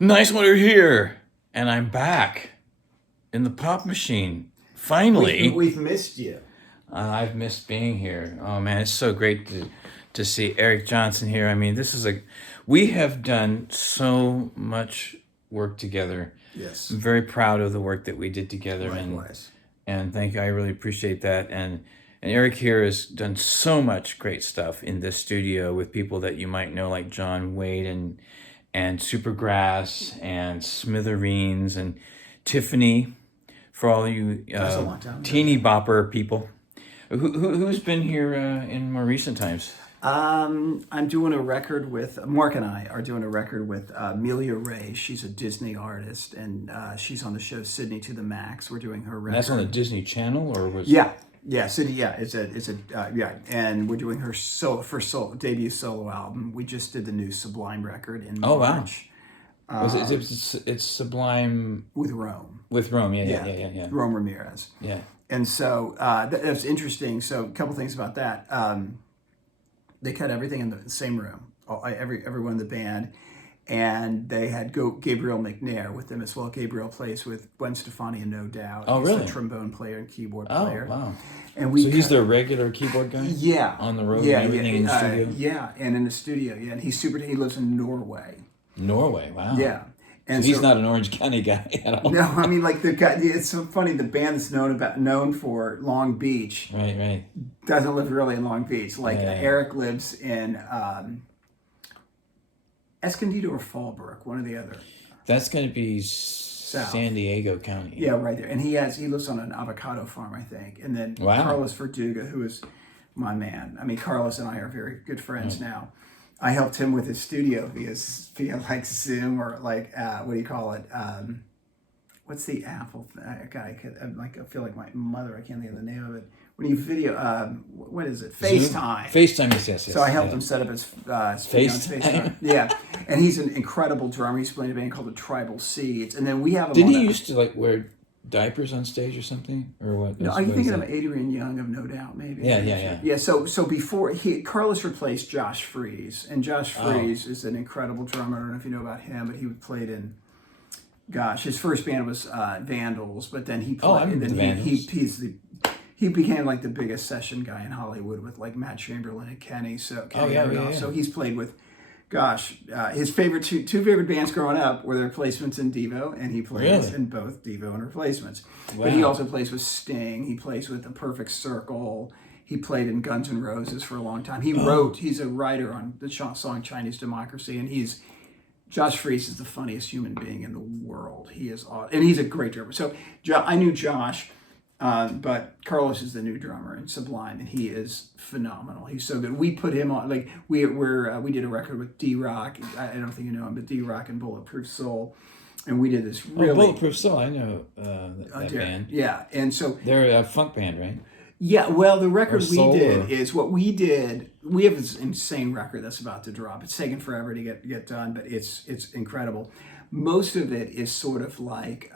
Niswander here, and I'm back in the pop machine. Finally, We've missed you. I've missed being here. Oh man, it's so great to see Eric Johnson here. I mean, we have done so much work together. Yes. I'm very proud of the work that we did together, Likewise. and thank you. I really appreciate that. And Eric here has done so much great stuff in this studio with people that you might know, like John Wade and Supergrass and Smithereens and Tiffany, for all you That's a long time ago. teeny bopper people. Who's been here in more recent times? I'm doing a record with Mark and I are doing a record with Amelia Ray. She's a Disney artist, and she's on the show Sydney to the Max. We're doing her record. And that's on the Disney Channel, or was Yeah, Sydney. Yeah, it's a and we're doing her debut solo album. We just did the new Sublime record in March. Oh wow! It's Sublime with Rome. With Rome, yeah. Rome Ramirez. Yeah. And so that's interesting. So a couple things about that. They cut everything in the same room, everyone in the band, and they had Gabriel McNair with them as well. Gabriel plays with Gwen Stefani and No Doubt. Oh, really? He's a trombone player and keyboard player. Oh, wow. And so he's their regular keyboard guy? Yeah. On the road and everything in the studio? Yeah, and in the studio, yeah. And he lives in Norway. Norway, wow. Yeah. And so he's not an Orange County guy at all. No, I mean, like the guy. It's so funny. The band that's known for Long Beach, right, doesn't live really in Long Beach. Like Eric lives in Escondido or Fallbrook, one or the other. That's going to be San Diego County. Yeah, right there. And he lives on an avocado farm, I think. And then Carlos Verduga, who is my man. I mean, Carlos and I are very good friends now. I helped him with his studio via like Zoom or like what do you call it? What's the Apple thing? I feel like my mother. I can't think of the name of it. When you video, what is it? FaceTime. FaceTime, yes. So I helped him set up his FaceTime. Yeah, and he's an incredible drummer. He's playing a band called the Tribal Seeds, and then we have him. Didn't he used to like wear diapers on stage or something, or what? No, are you thinking of Adrian Young of No Doubt, maybe? Yeah. So before Carlos replaced Josh Freese, and Josh Freese is an incredible drummer. I don't know if you know about him, but he played in. Gosh, his first band was Vandals, but then he played. I remember the Vandals. He became like the biggest session guy in Hollywood with like Matt Chamberlain and Kenny. So So he's played with. Gosh, his favorite two favorite bands growing up were the Replacements and Devo, and he plays in both Devo and Replacements. Wow. But he also plays with Sting. He plays with The Perfect Circle. He played in Guns N' Roses for a long time. He's a writer on the song Chinese Democracy, and Josh Freese is the funniest human being in the world. He is awesome, and he's a great drummer. So I knew Josh. But Carlos is the new drummer in Sublime, and he is phenomenal. He's so good. We put him on, like we did a record with D-Rock. I don't think you know him, but D-Rock and Bulletproof Soul, and we did this really. Bulletproof Soul, I know that band. Yeah, and so they're a funk band, right? Yeah, well, the record we did is what we did. We have this insane record that's about to drop. It's taken forever to get done, but it's incredible. Most of it is sort of like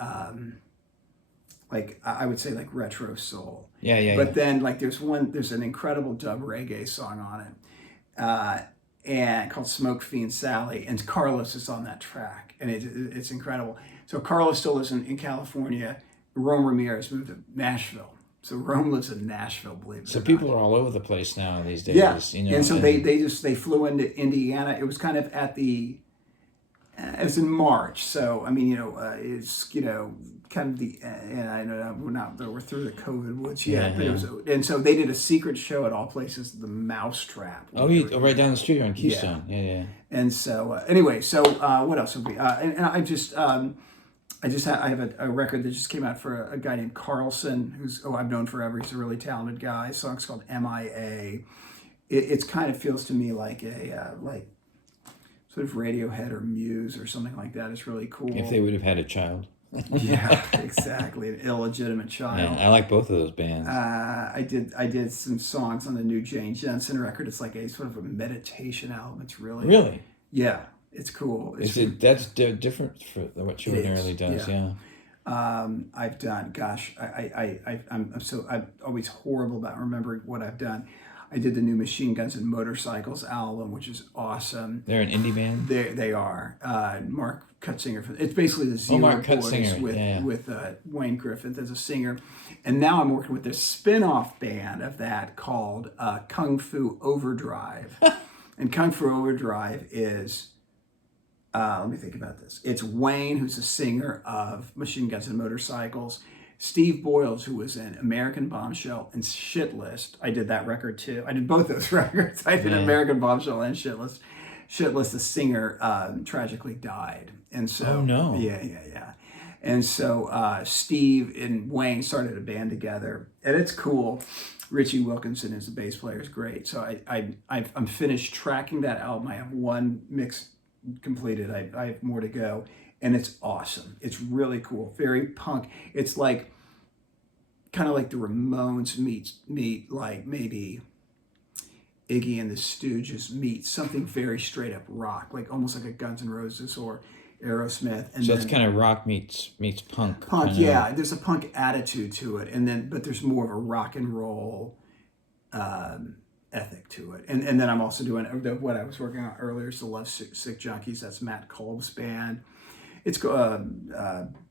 I would say like retro soul. Yeah. But then like there's an incredible dub reggae song on it, and called Smoke Fiend Sally, and Carlos is on that track, and it's incredible. So Carlos still lives in California. Rome Ramirez moved to Nashville. So Rome lives in Nashville, believe it or not. So people are all over the place now these days. Yeah, and so they flew into Indiana. It was kind of it was in March, so I mean, it's kind of and I know we're through the COVID woods yet, but it was, and so they did a secret show at all places, the Mousetrap. Right down the street on Keystone. Yeah. And so anyway, what else have we? And I have a record that just came out for a guy named Carlson, who's I've known forever. He's a really talented guy. The song's called MIA. It's kind of feels to me like a sort of Radiohead or Muse or something like that. It's really cool. If they would have had a child. Yeah, exactly. An illegitimate child. Yeah, I like both of those bands. I did some songs on the new Jane Jensen record. It's like a sort of a meditation album. It's really it's cool. That's different from what she ordinarily does. Yeah. I've done. Gosh, I'm always horrible about remembering what I've done. I did the new Machine Guns and Motorcycles album, which is awesome. They're an indie band? They are. Mark Cutzinger. It's basically the Zero Mark Boys Cutzinger. with Wayne Griffith as a singer. And now I'm working with this spin-off band of that called Kung Fu Overdrive. And Kung Fu Overdrive is, let me think about this. It's Wayne, who's a singer of Machine Guns and Motorcycles. Steve Boyles, who was in American Bombshell and Shitlist. I did that record too. I did both those records. I did American Bombshell and Shitlist. Shitlist, the singer, tragically died. And so, oh no. Yeah. And so Steve and Wayne started a band together, and it's cool. Richie Wilkinson is the bass player, is great. So I'm finished tracking that album. I have one mix completed. I have more to go, and it's awesome. It's really cool. Very punk. It's like kind of like the Ramones meet like maybe Iggy and the Stooges meet something very straight up rock, like almost like a Guns N' Roses or Aerosmith. And so it's kind of rock meets punk. Punk, yeah. There's a punk attitude to it, but there's more of a rock and roll ethic to it. And then I'm also doing what I was working on earlier is the Love Sick Junkies. That's Matt Kolb's band. It's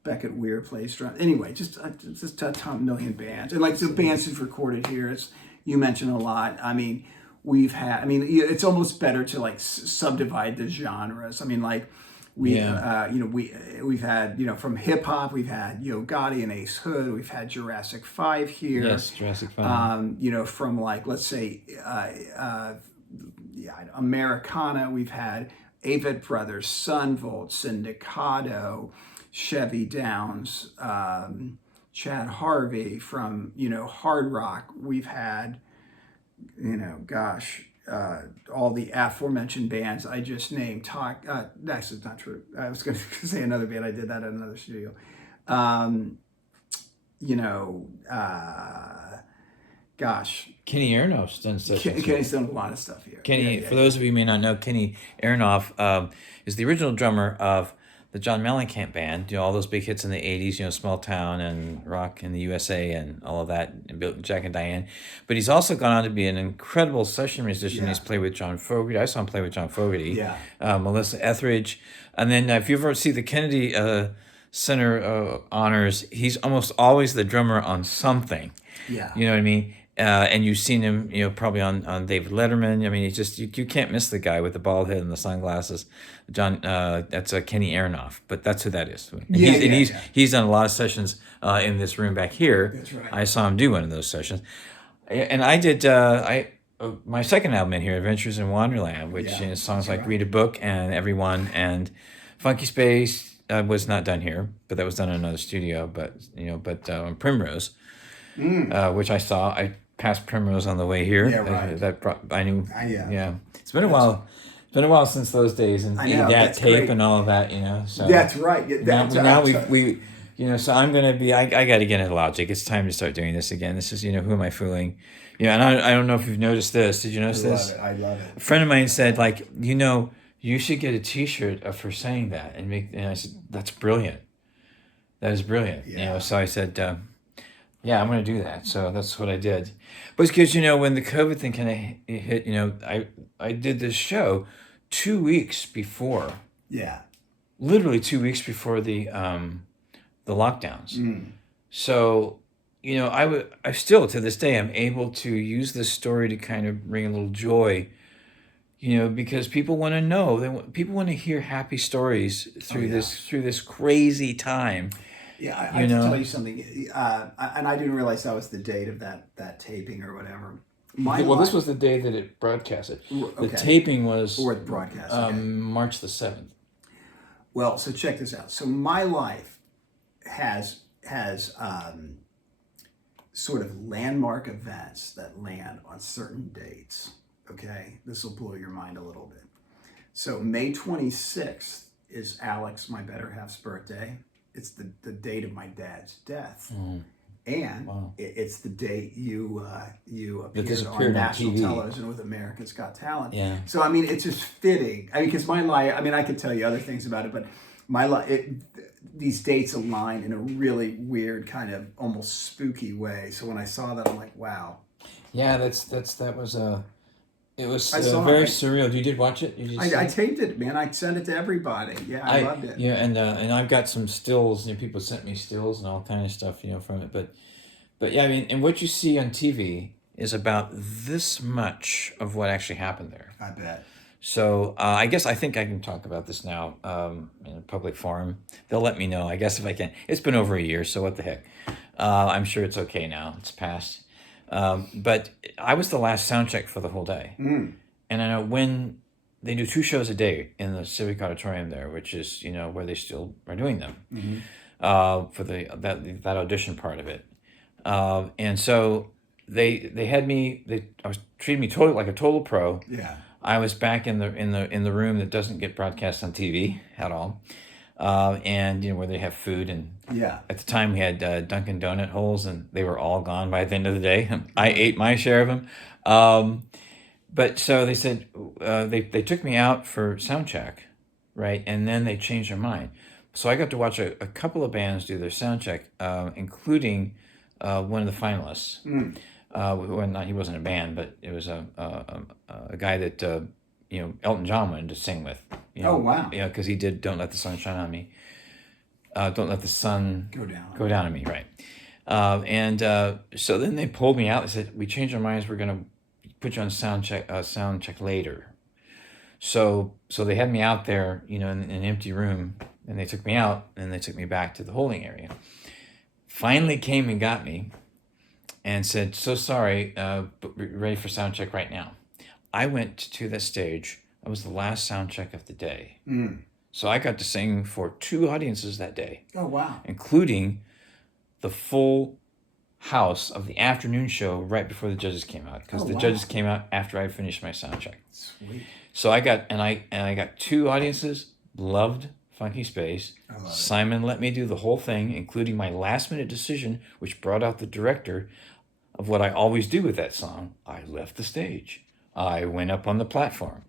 Beckett Weir plays drum. Anyway, just a ton, million bands, and like the bands who've recorded here. You mentioned a lot. I mean, it's almost better to like subdivide the genres. I mean, like we've had from hip hop, we've had Gotti and Ace Hood. We've had Jurassic 5 here. Yes, Jurassic 5. From like let's say Americana, we've had Avett Brothers, Sunvolt, Syndicato, Chevy Downs, Chad Harvey. From hard rock, we've had all the aforementioned bands I just named. That's not true. I was going to say another band. I did that at another studio. Kenny Aronoff's done such. Kenny's done a lot of stuff here. Kenny, for those of you who may not know, Kenny Aronoff is the original drummer of the John Mellencamp band. All those big hits in the '80s, Small Town and Rock in the USA and all of that, and Jack and Diane. But he's also gone on to be an incredible session musician. Yeah. He's played with John Fogerty. I saw him play with John Fogerty. Yeah. Melissa Etheridge, and then if you ever see the Kennedy Center honors, he's almost always the drummer on something. Yeah. You know what I mean? And you've seen him, probably on David Letterman. I mean, he's just you can't miss the guy with the bald head and the sunglasses. John, that's Kenny Aronoff, but that's who that is. And he's done a lot of sessions in this room back here. That's right. I saw him do one of those sessions, and I did. My second album in here, Adventures in Wanderland, which is songs like Read a Book and Everyone and Funky Space was not done here, but that was done in another studio. But Primrose, which I saw. I passed Primrose on the way here. Yeah, right. I knew. Yeah. It's been a while. It's been a while since those days and that tape great. And all of that. So that's right. Now we so I'm gonna be. I got to get into Logic. It's time to start doing this again. This is who am I fooling? And I don't know if you've noticed this. Did you notice this? I love it. A friend of mine said you should get a T-shirt of her saying that and make. And I said that's brilliant. That is brilliant. Yeah. So I said. Yeah, I'm going to do that. So that's what I did. But it's because, when the COVID thing kind of hit, I did this show 2 weeks before. Yeah. Literally 2 weeks before the lockdowns. So, I still, to this day, I'm able to use this story to kind of bring a little joy, because people want to know. People want to hear happy stories through this crazy time. Yeah, I have to tell you something, and I didn't realize that was the date of that taping or whatever. This was the day that it broadcasted. Okay. The taping was or the broadcast. March the 7th. Well, so check this out. So my life has sort of landmark events that land on certain dates. Okay, this will blow your mind a little bit. So May 26th is Alex, my better half's birthday. It's the date of my dad's death, and it's the date you appeared on national television with America's Got Talent. Yeah. So it's just fitting. Because my life. I could tell you other things about it, but my life. These dates align in a really weird kind of almost spooky way. So when I saw that, I'm like, wow. Yeah, that was it was I saw very it. surreal. You did watch it? Did you see I it? taped it, man. I sent it to everybody. Yeah, I loved it. Yeah, and I've got some stills. People sent me stills and all kind of stuff, from it. But yeah, I mean, and what you see on TV is about this much of what actually happened there. I bet. So I think I can talk about this now in a public forum. They'll let me know, I guess, if I can. It's been over a year, so what the heck. I'm sure it's okay now. It's past. But I was the last sound check for the whole day. Mm. And I know when they do 2 shows a day in the Civic Auditorium there, which is, where they still are doing them for that audition part of it. And so they had me, I was treating me totally like a total pro. Yeah. I was back in the room that doesn't get broadcast on TV at all, and where they have food, and yeah. At the time we had Dunkin' Donut holes, and they were all gone by the end of the day. I ate my share of them, but so they said they took me out for sound check, right, and then they changed their mind. So I got to watch a couple of bands do their sound check, including one of the finalists. Mm. Well, not he wasn't a band, but it was a guy that Elton John wanted to sing with. Oh wow! Yeah, because he did "Don't Let the Sun Shine on Me." Don't let the sun go down on me, right? So then they pulled me out. They said, "We changed our minds. We're gonna put you on sound check later." So they had me out there, in an empty room, and they took me out, and they took me back to the holding area. Finally came and got me. And said, "So sorry, but we're ready for sound check right now." I went to the stage. I was the last sound check of the day. Mm. So I got to sing for 2 audiences that day. Oh, wow. Including the full house of the afternoon show right before the judges came out. Because the judges came out after I finished my sound check. Sweet. So I got 2 audiences, loved Funky Space. Simon let me do the whole thing, including my last minute decision, which brought out the director of what I always do with that song. I left the stage. I went up on the platform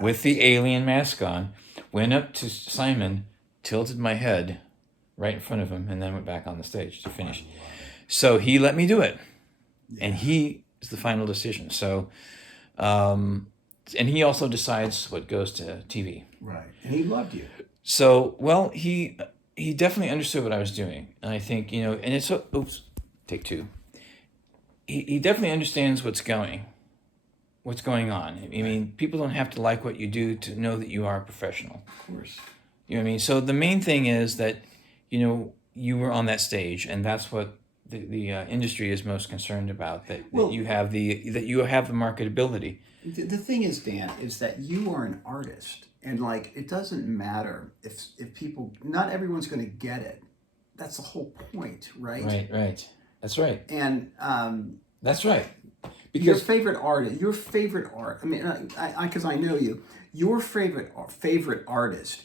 with the alien mask on, went up to Simon, tilted my head right in front of him, and then went back on the stage to finish. So he let me do it. Yeah. And he is the final decision. So, and he also decides what goes to TV. Right. And he loved you. So, well, he definitely understood what I was doing. And I think, and it's, take 2. He definitely understands what's going on. I mean, people don't have to like what you do to know that you are a professional. Of course. You know what I mean? So the main thing is that, you were on that stage, and that's what the industry is most concerned about, that you have the marketability. The thing is, Dan, is that you are an artist, and it doesn't matter if people, not everyone's going to get it. That's the whole point, right? Right. That's right. And that's right. Because your favorite art. I mean, because I know you. Your favorite artist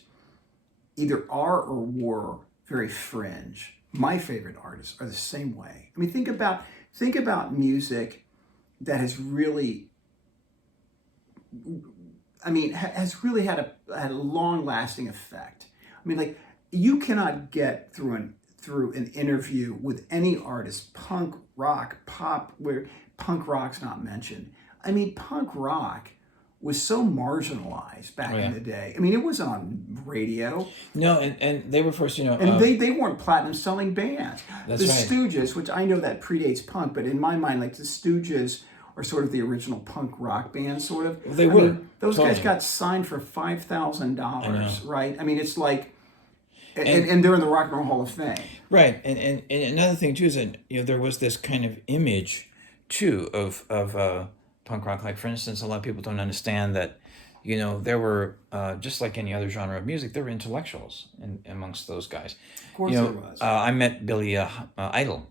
either are or were very fringe. My favorite artists are the same way. I mean, think about music that has really. I mean, has really had a long-lasting effect. I mean, you cannot get through an interview with any artist, punk, rock, pop, where punk rock's not mentioned. I mean, punk rock was so marginalized back in the day. I mean, it was on radio. No, and they were first, And they weren't platinum selling bands. That's right. The Stooges, which I know that predates punk, but in my mind, the Stooges are sort of the original punk rock band, sort of. Well, they were. Mean, those guys got signed for $5,000, right? I mean, it's like... And they're in the Rock and Roll Hall of Fame. Right. And another thing, too, is that, there was this kind of image, too, of punk rock. Like, for instance, a lot of people don't understand that, there were, just like any other genre of music, there were intellectuals amongst those guys. Of course there was. I met Billy Idol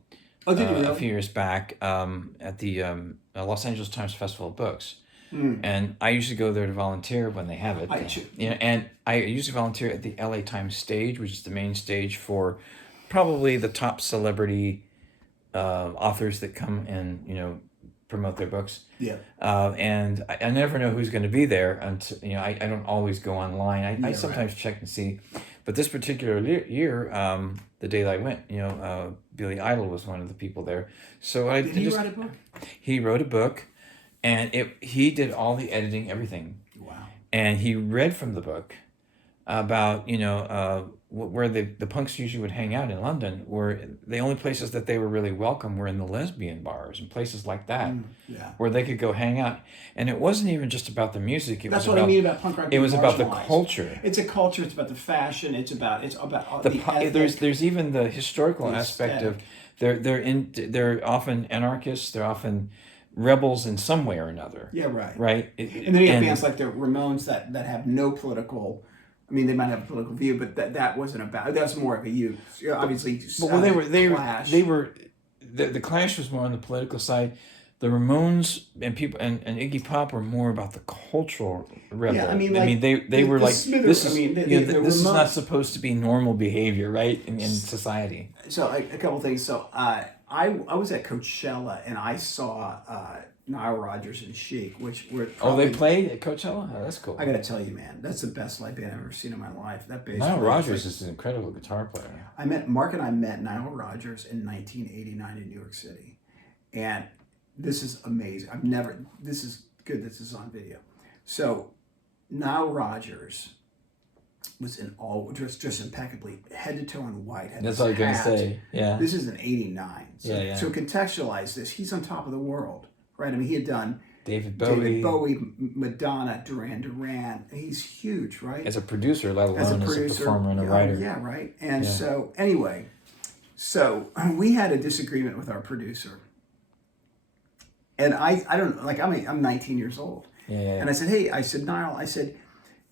a few years back at the Los Angeles Times Festival of Books. And I usually go there to volunteer when they have it. And I usually volunteer at the LA Times stage, which is the main stage for probably the top celebrity authors that come and promote their books. Yeah. And I never know who's going to be there until I don't always go online. I sometimes check and see, but this particular year, the day that I went, Billy Idol was one of the people there. So Did he write a book? He wrote a book, and he did all the editing, everything. Wow. And he read from the book about, where the punks usually would hang out in London, were the only places that they were really welcome were in the lesbian bars and places like that, where they could go hang out. And it wasn't even just about the music. That's what I mean about punk rock. It was about the culture. It's a culture. It's about the fashion. It's about there's even the historical aspect of they're often anarchists. They're often rebels in some way or another. Yeah, right. Right. And then you have bands like the Ramones that have no political. I mean, they might have a political view, but that wasn't about. That's more of a youth. Obviously, but the Clash was more on the political side. The Ramones and Iggy Pop were more about the cultural rebel. Yeah, they were like Smithers, this is this is not supposed to be normal behavior, right, in society. So a couple things. So I was at Coachella and I saw Nile Rodgers and Chic, which were they played at Coachella. Oh, that's cool. I gotta tell you, man, that's the best live band I've ever seen in my life. That bass. Nile Rodgers is an incredible guitar player. Mark and I met Nile Rodgers in 1989 in New York City, and this is amazing. This is good that this is on video. So, Nile Rodgers was dressed impeccably, head to toe in white. That's what I was going to say. Yeah. This is an 89. So, So contextualize this. He's on top of the world, right? I mean, he had done David Bowie, Madonna, Duran Duran. He's huge, right? As a producer, let alone as a performer and a writer. Yeah, right. And so, anyway, we had a disagreement with our producer. And I don't know, like I'm 19 years old. Yeah. And I said, hey, Niall,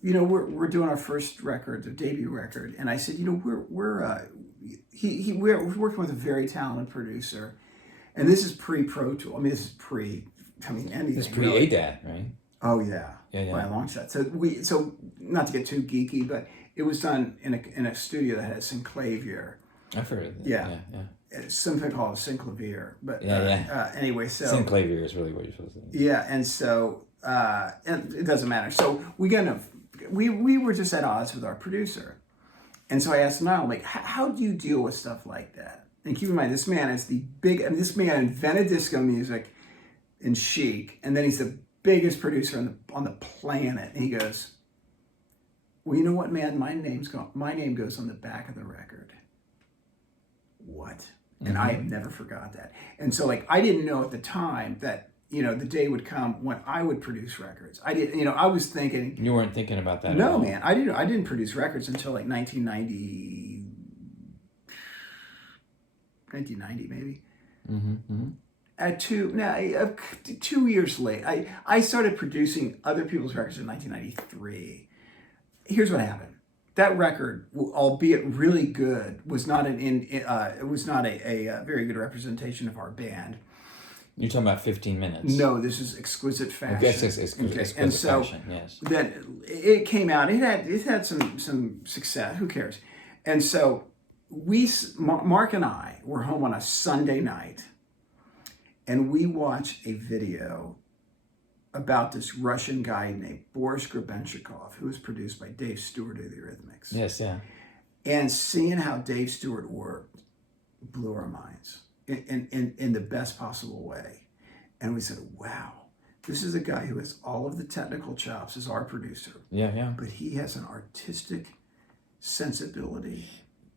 we're doing our first record, the debut record. And I said, we're working with a very talented producer. And this is pre-Pro Tool. I mean, this is anything. This is pre-ADAT, right? Oh yeah. By a long shot. So not to get too geeky, but it was done in a studio that had synclavier. I've heard of that. Yeah. It's something called a synclavier, but anyway, so synclavier is really what you're supposed to do. Yeah, and so and it doesn't matter. So we were just at odds with our producer, and so I asked Niall, like, how do you deal with stuff like that? And keep in mind, this man is this man invented disco music in Chic, and then he's the biggest producer on the planet. And he goes, well, you know what, man, my name goes on the back of the record. What? And I have never forgot that. And so, like, I didn't know at the time that, the day would come when I would produce records. I didn't, I was thinking. You weren't thinking about that at all. Man. I didn't produce records until like 1990 maybe. Mm-hmm. At 2 years late. I started producing other people's records in 1993. Here's what happened. That record, albeit really good, was not a very good representation of our band. You're talking about 15 Minutes. No, this is Exquisite Fashion. Okay, exquisite and so Fashion, yes. Then it came out. It had some success. Who cares? And so Mark and I were home on a Sunday night, and we watched a video about this Russian guy named Boris Grebenshchikov, who was produced by Dave Stewart of the Eurythmics. Yes, yeah. And seeing how Dave Stewart worked blew our minds in the best possible way. And we said, wow, this is a guy who has all of the technical chops as our producer. Yeah. But he has an artistic sensibility.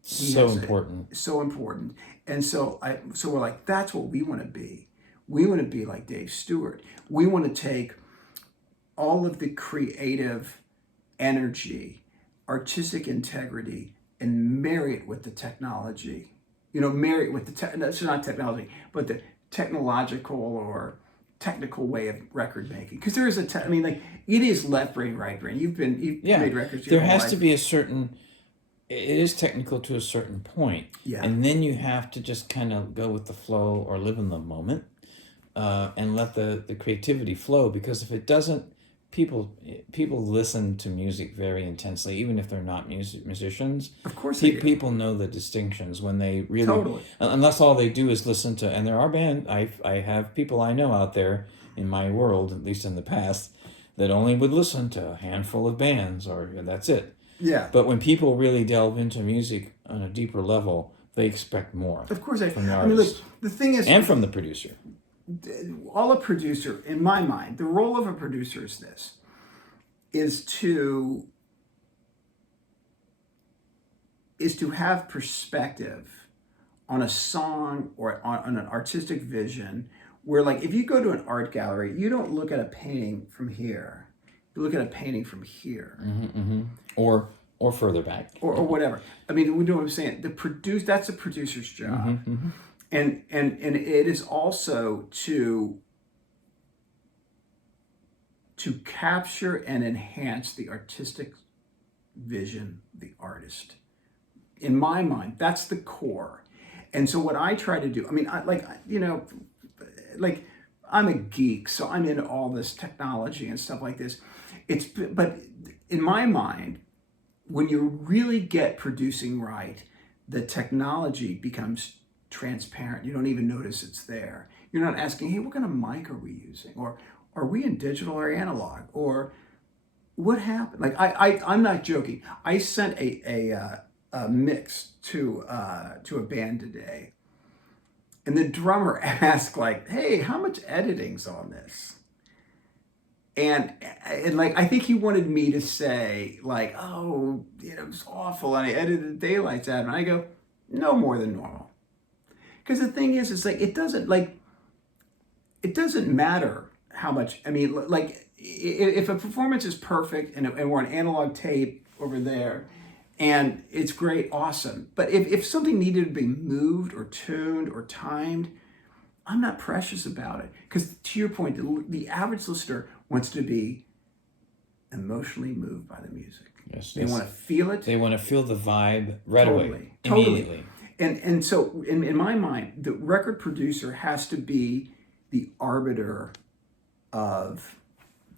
So important. And so we're like, that's what we want to be. We want to be like Dave Stewart. We want to take all of the creative energy, artistic integrity, and marry it with the technology. Marry it with that's not technology, but the technological or technical way of record making. Because there is it is left brain, right brain. You've made records. There has to be a certain. It is technical to a certain point. Yeah. And then you have to just kind of go with the flow or live in the moment. And let the creativity flow, because if it doesn't, people listen to music very intensely, even if they're not musicians. Of course, people know the distinctions when they really, unless all they do is listen to. And there are I have people I know out there in my world, at least in the past, that only would listen to a handful of bands, or that's it. Yeah. But when people really delve into music on a deeper level, they expect more. Of course, from the artist. The thing is, and from the producer. all a producer, in my mind, the role of a producer is to have perspective on a song or on an artistic vision, where like if you go to an art gallery, you don't look at a painting from here, you look at a painting from here, or further back, or whatever. I mean, we know what I'm saying. That's the producer's job, and it is also to capture and enhance the artistic vision of the artist. In my mind, that's the core. And so what I try to do, I mean, I'm a geek, so I'm into all this technology and stuff like this. But in my mind, when you really get producing right, the technology becomes transparent. You don't even notice it's there. You're not asking, hey, what kind of mic are we using? Or are we in digital or analog? Or what happened? Like I'm not joking. I sent a mix to a band today, and the drummer asked like, hey, how much editing's on this? And like, I think he wanted me to say like, oh, it's awful, and I edited the daylights out of it. And I go, no more than normal. Because the thing is, it's like, it doesn't matter how much. I mean, like, if a performance is perfect and we're on analog tape over there, and it's great, awesome. But if something needed to be moved or tuned or timed, I'm not precious about it. Because to your point, the average listener wants to be emotionally moved by the music. Yes, they want to feel it. They want to feel the vibe right away, totally. Immediately. And so in my mind, the record producer has to be the arbiter of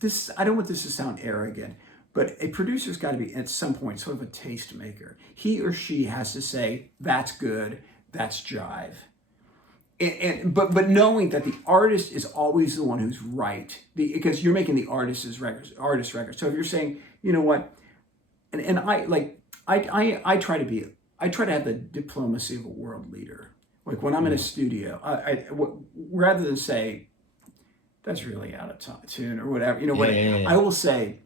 this. I don't want this to sound arrogant, but a producer's got to be at some point sort of a taste maker. He or she has to say, that's good, that's jive. But knowing that the artist is always the one who's right, because you're making the artist record. So if you're saying, you know what, and I try to have the diplomacy of a world leader. Like when I'm in a studio, rather than say, that's really out of tune or whatever, I will say,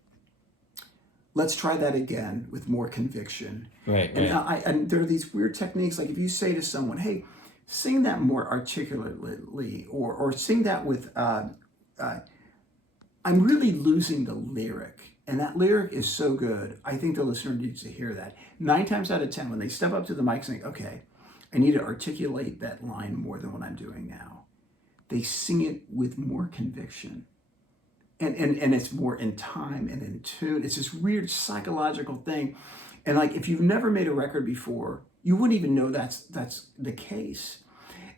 let's try that again with more conviction. Right. And there are these weird techniques, like if you say to someone, hey, sing that more articulately, or sing that with, I'm really losing the lyric. And that lyric is so good, I think the listener needs to hear that. 9 times out of 10, when they step up to the mic saying, okay, I need to articulate that line more than what I'm doing now, they sing it with more conviction. And it's more in time and in tune. It's this weird psychological thing. And like, if you've never made a record before, you wouldn't even know that's the case.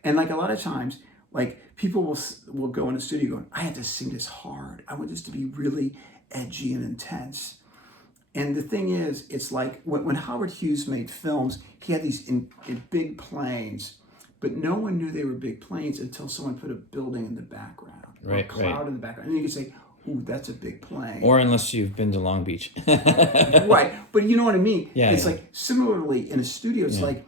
And like a lot of times, like people will go in the studio going, I had to sing this hard. I want this to be really edgy and intense. And the thing is, it's like when Howard Hughes made films, he had these in big planes, but no one knew they were big planes until someone put a building in the background, or a cloud in the background. And then you could say, ooh, that's a big plane. Or unless you've been to Long Beach. Right. But you know what I mean? Yeah. It's like, similarly, in a studio, it's like,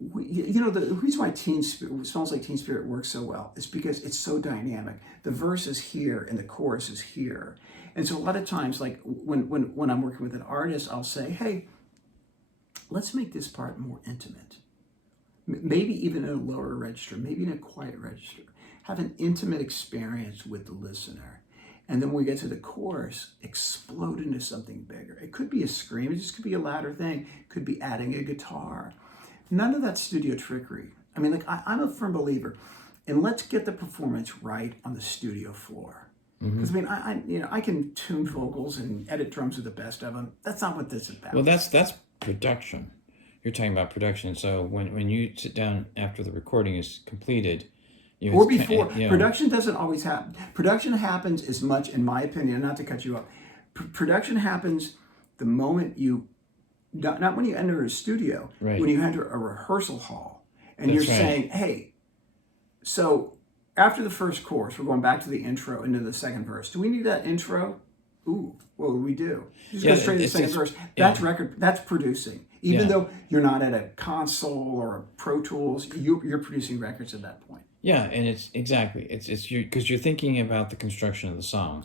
the reason why Smells Like Teen Spirit works so well is because it's so dynamic. The verse is here and the chorus is here. And so a lot of times, like when I'm working with an artist, I'll say, hey, let's make this part more intimate. Maybe even in a lower register, maybe in a quiet register. Have an intimate experience with the listener. And then when we get to the chorus, explode into something bigger. It could be a scream, it just could be a louder thing. It could be adding a guitar. None of that studio trickery. I mean, like I'm a firm believer, and let's get the performance right on the studio floor. Because I mean, I can tune vocals and edit drums with the best of them. That's not what this is about. Well, that's production. You're talking about production. So when you sit down after the recording is completed, or before, production doesn't always happen. Production happens as much, in my opinion, not to cut you off. Production happens the moment you, not when you enter a studio, when you enter a rehearsal hall, and you're saying, hey, so after the first chorus, we're going back to the intro into the second verse. Do we need that intro? Ooh, what would we do? Just go straight to the second verse. That's record. That's producing. Even though you're not at a console or a Pro Tools, you're producing records at that point. Yeah, and it's exactly it's you because you're thinking about the construction of the song,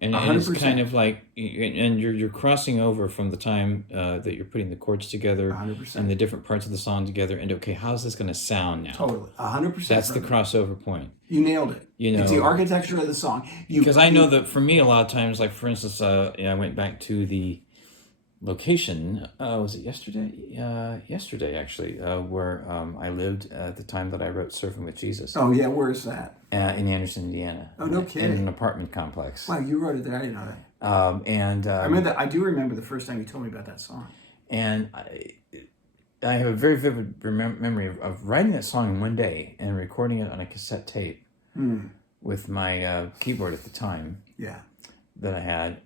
and it's kind 100%. of like and you're crossing over from the time that you're putting the chords together and 100%. the different parts of the song together, and okay, how's this going to sound now? Totally. 100%. That's the crossover point. You nailed it. You It's the know, architecture of the song. because I know that for me, a lot of times, like for instance, I went back to the location. Was it yesterday? Yesterday, actually, where I lived at the time that I wrote "Surfing with Jesus." Oh yeah, where's that? In Anderson, Indiana. Oh, no in kidding. an apartment complex. Wow, you wrote it there. I didn't know that. I remember that. I do remember the first time you told me about that song. And I have a very vivid memory of writing that song in one day and recording it on a cassette tape with my keyboard at the time. Yeah. That I had,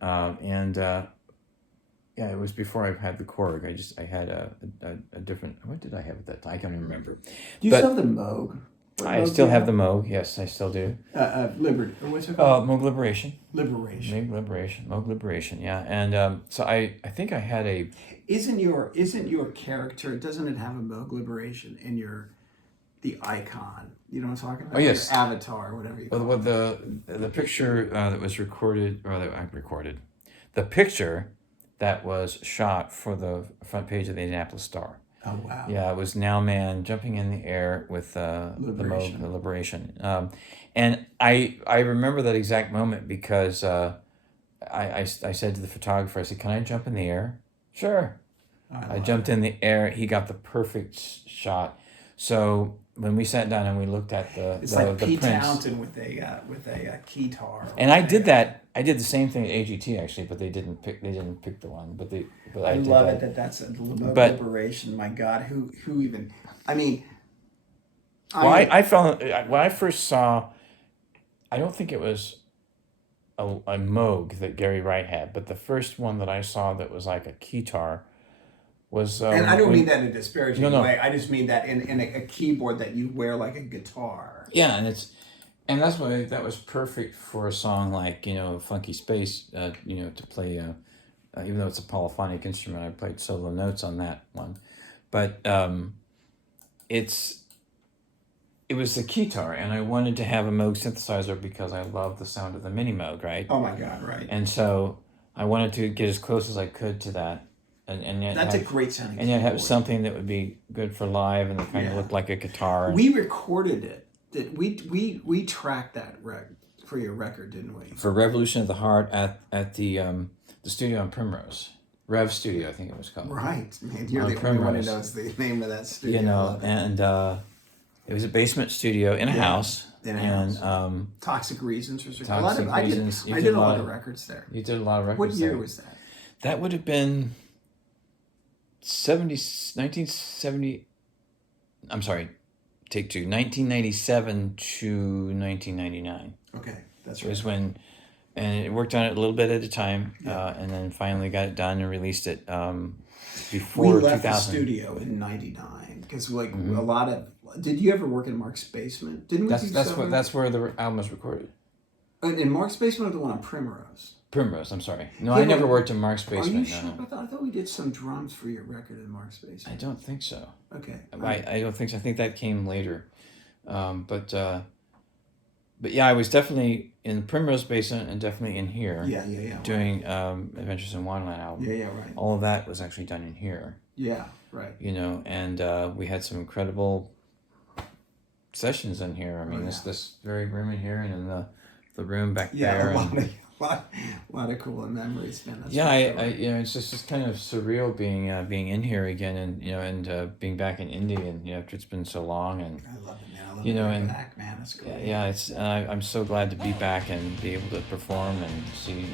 yeah, it was before I had the Korg. I had a different. What did I have at that time? I can't even remember. Do you still have the Moog? I still have the Moog. Yes, I still do. Liberty. Or what's it called? Moog Liberation. Liberation. Moog Liberation. Yeah, and so I think I had a. Isn't your character? Doesn't it have a Moog Liberation in the icon? You know what I'm talking about? Oh yes. Your avatar, whatever you call it. The picture that was recorded, or that I recorded, the picture that was shot for the front page of the Indianapolis Star. Oh wow! Yeah, it was Now Man jumping in the air with the Moog, the Liberation, and I remember that exact moment because I said to the photographer, I said, "Can I jump in the air?" Sure. I jumped in the air. He got the perfect shot. So when we sat down and we looked at It's like like the Pete prints, Townsend with a keytar. and I did that. I did the same thing at AGT actually, but they didn't pick the one. But I did love that. it that's a Moog But- Liberation. My God, who even? I mean, Well, I felt when I first saw, I don't think it was a Moog that Gary Wright had, but the first one that I saw that was like a keytar was. and I don't mean that in a disparaging No. way. I just mean that in a keyboard that you wear like a guitar. Yeah, and that's why that was perfect for a song like Funky Space. To play, even though it's a polyphonic instrument, I played solo notes on that one, but it was the keytar, and I wanted to have a Moog synthesizer because I love the sound of the Mini Moog, right? Oh my God! Right. And so I wanted to get as close as I could to that, and yet That's a great sounding. and yet have keyboard. something that would be good for live and that kind of Yeah. looked like a guitar. We recorded it. We tracked that for your record, didn't we? For Revolution of the Heart at the studio on Primrose, Rev Studio, I think it was called. Right, man. You're On the only one who Primrose. knows the name of that studio. I love it. And it was a basement studio in a house. In a and house. Toxic Reasons was Toxic Reasons. I did a lot of records there. You did a lot of records. What year there. was that? That would have been 1970. I'm sorry, take two. 1997 to 1999. Okay, that's It right. was when, and it worked on it a little bit at a time, and then finally got it done and released it before We left 2000. the studio in '99 because a lot of. Did you ever work in Marc's basement? Didn't we? That's where the album was recorded. In Marc's basement or the one on Primrose? Primrose, I'm sorry. No, Yeah, I never but- worked in Marc's Are you basement. sure? No. I thought we did some drums for your record in Marc's I basement. don't think so. Okay. I don't think so. I think that came later. But yeah, I was definitely in the Primrose basement and definitely in here. Yeah. Doing Adventures in Wanderland album. Yeah, right. All of that was actually done in here. Yeah, right. And we had some incredible sessions in here. I mean, yeah. this very room in here, and in the room back Yeah, there. a lot of cool memories, man. That's Yeah, for I sure. it's just kind of surreal being in here again, and being back in Indy, and after it's been so long, and I love it, man. I love you know, being and- back, man. That's great. yeah, it's I'm so glad to be back and be able to perform and see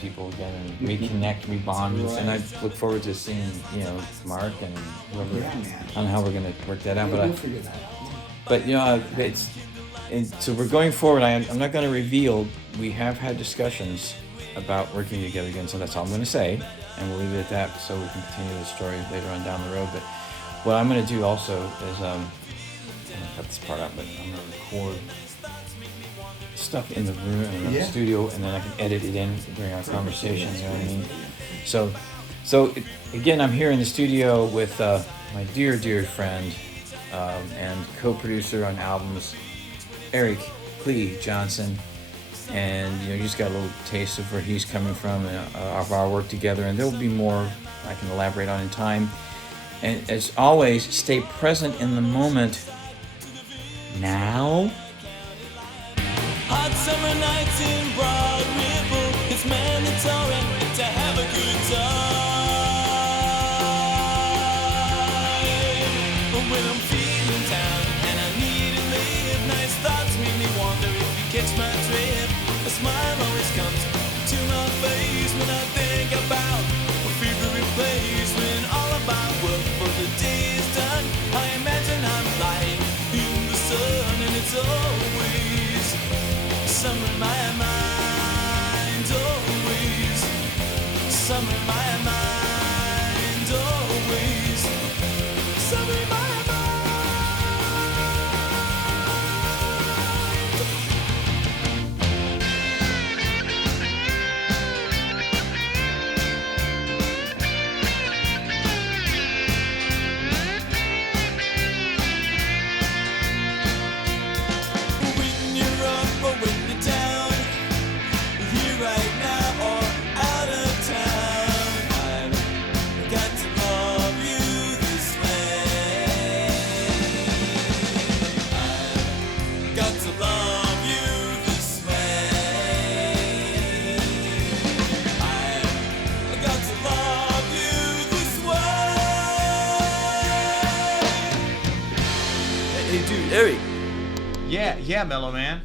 people again and reconnect, rebond, and I look forward to seeing Marc and whoever. Yeah, man. I don't know how we're gonna work that out, We'll figure that out. but so we're going forward. I'm not going to reveal. We have had discussions about working together again, so that's all I'm going to say, and we'll leave it at that, so we can continue the story later on down the road. But what I'm going to do also is I'm going to cut this part out, but I'm going to record stuff in the room, in the studio, and then I can edit it in during our conversation. You know what I mean? So again, I'm here in the studio with my dear friend and co-producer on albums, Eric Klee Johnson, and you just got a little taste of where he's coming from and of our work together. And there'll be more I can elaborate on in time. And as always, stay present in the moment. Now. Hot summer nights in Broad Ripple, it's mandatory to have a good time. But when I'm feeling down and I need to live, nice thoughts make me wonder if you catch my drift. A smile always comes to my face when I think about a favorite place. When all of my work for the day is done, I imagine I'm lying in the sun, and it's always summer in my mind, always summer in my mind, always summer in my mind. When you're up or when you're down, here right now or out of town, I've got to love you this way. I've got to love you this way. I've got to love you this way. Hey, dude, Eric. Yeah, Mellow Man.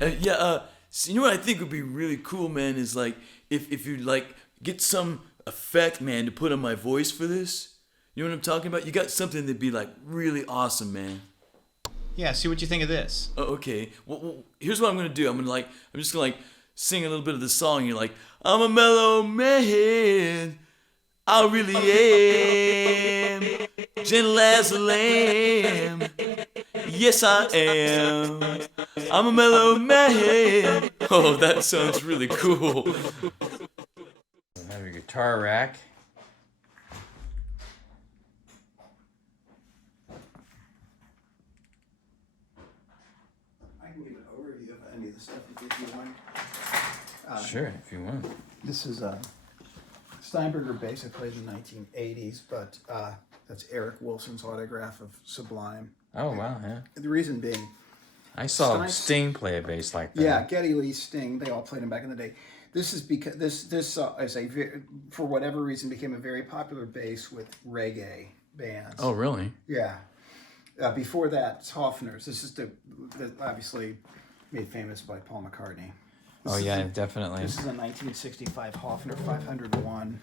So you know what I think would be really cool, man, is like if you like get some effect, man, to put on my voice for this. You know what I'm talking about? You got something that'd be like really awesome, man. Yeah, see what you think of this. Oh, okay. Well, here's what I'm gonna do. I'm just gonna like sing a little bit of the song. You're like, I'm a mellow man. I really am. Gentle as a lamb. Yes, I am. I'm a mellow man. Oh, that sounds really cool. Have your guitar rack. I can give an overview of any of the stuff if you want. Sure, if you want. This is a Steinberger bass I played in the 1980s, but that's Eric Wilson's autograph of Sublime. Oh, wow, yeah. The reason being, I saw Stein- Sting play a bass like that. yeah, Geddy Lee, Sting, they all played him back in the day. This is because this is for whatever reason became a very popular bass with reggae bands. Oh, really? Yeah. Before that, it's Hoffner's. This is the obviously made famous by Paul McCartney. Oh, yeah, definitely. This is a 1965 Hofner 501.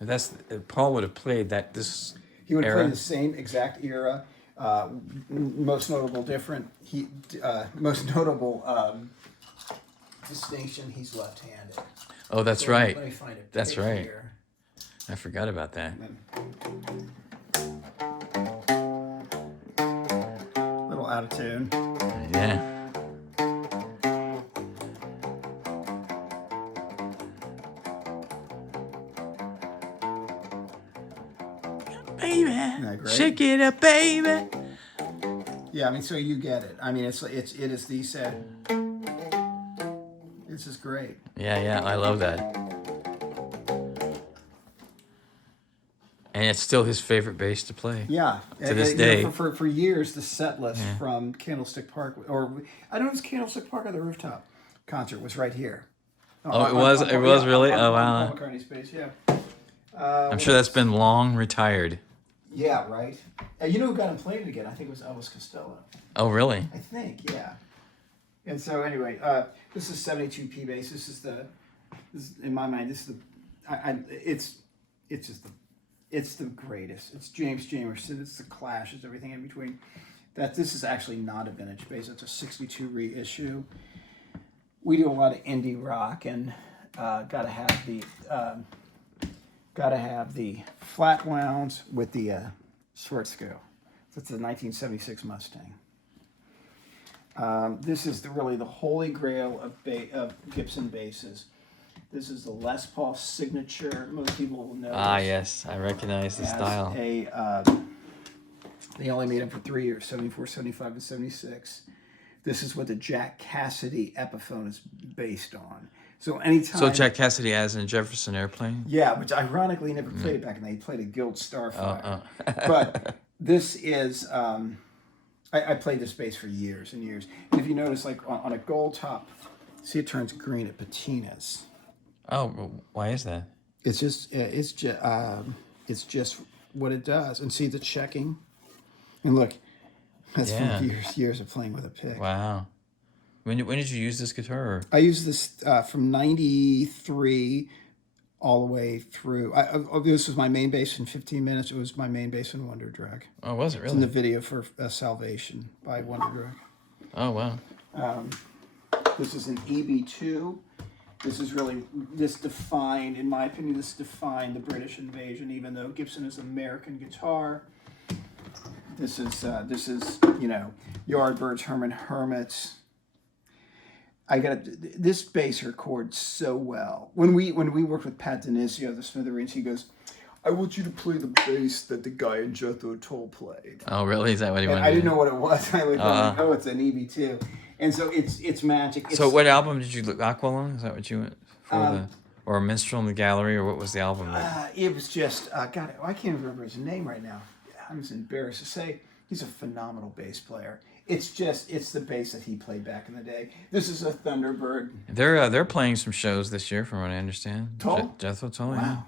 That's Paul would have played that this He would era. play the same exact era. Most notable distinction, he's left-handed. Oh, that's So right. Let me find it. That's right. Here. I forgot about that. Little out of tune. Yeah. Baby, that great? shake it up, baby. Yeah, I mean, so you get it. I mean, it is the said. This is great. Yeah, I love that. And it's still his favorite bass to play. Yeah, To this you know, day. for years, the set list from Candlestick Park, or I don't know if it's Candlestick Park or the Rooftop concert, was right here. Oh, it was really? Oh, wow. Paul McCartney's bass, yeah. I'm sure that's been long retired. Yeah, right. You know who got him playing it again? I think it was Elvis Costello. Oh, really? I think, yeah. And so anyway, this is 72p bass. This is in my mind, this is it's the greatest. It's James Jamerson. It's the Clash. It's everything in between. This is actually not a vintage bass. It's a 62 reissue. We do a lot of indie rock, and gotta have the flat wounds with the short scale. So it's a 1976 Mustang. This is really the holy grail of Gibson basses. This is the Les Paul signature. Most people will know. Ah, yes, I recognize the style. They only made them for 3 years, 74, 75, and 76. This is what the Jack Cassidy Epiphone is based on. So anytime... So Jack Cassidy as in Jefferson Airplane? Yeah, which ironically he never played it back in the day. He played a Guild Starfire. But this is... I played this bass for years and years. And if you notice, like on a gold top, see it turns green at patinas. Oh, why is that? It's just what it does. And see the checking? And look, that's from years of playing with a pick. Wow. When did you use this guitar? Or? I used this from 93 all the way through. This was my main bass in 15 minutes. It was my main bass in Wonder Drag. Oh, was it It's really? in the video for Salvation by Wonder Drag. Oh, wow. This is an EB2. This defined, in my opinion, the British invasion, even though Gibson is an American guitar. This is Yardbirds, Herman Hermits. This bass records so well. When we worked with Pat Denizio, the Smithereens, he goes, "I want you to play the bass that the guy in Jethro Tull played." Oh, really? Is that what he wanted? I didn't know what it was. I looked at it, it's an EB2, and so it's magic. So what album did you look Aqualung? Is that what you went for or Minstrel in the Gallery, or what was the album? It was just God. I can't remember his name right now. I'm just embarrassed to say he's a phenomenal bass player. It's the bass that he played back in the day. This is a Thunderbird. They're playing some shows this year, from what I understand. Tull? Jethro Tull. Wow.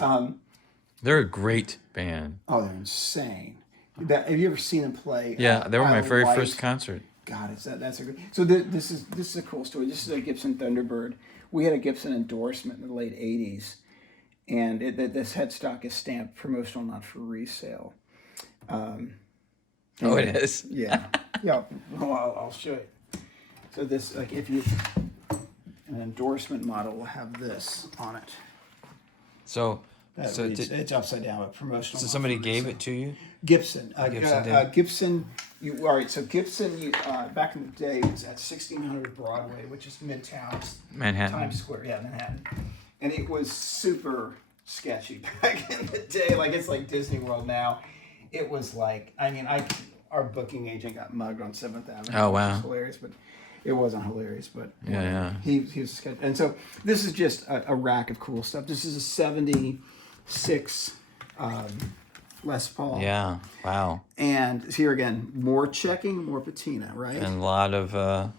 Yeah. They're a great band. Oh, they're insane. Have you ever seen them play? Yeah, they were my Island very White? first concert. God, that's a good. So this is a cool story. This is a Gibson Thunderbird. We had a Gibson endorsement in the late '80s, and this headstock is stamped promotional, not for resale. Oh, it is? Yeah. Yeah. Well, I'll show you. So this, like, if you, an endorsement model will have this on it. So It's upside down, but promotional. So somebody gave it to you? Gibson. Gibson did. All right, so Gibson, back in the day, was at 1600 Broadway, which is Midtown. Manhattan. Times Square, yeah, Manhattan. And it was super sketchy back in the day. Like, it's like Disney World now. It was like, our booking agent got mugged on 7th Avenue. Oh, wow. Which was hilarious, but it wasn't hilarious, but Yeah. he was sketchy. And so this is just a rack of cool stuff. This is a 76 Les Paul. Yeah. Wow. And here again, more checking, more patina, right? And a lot of a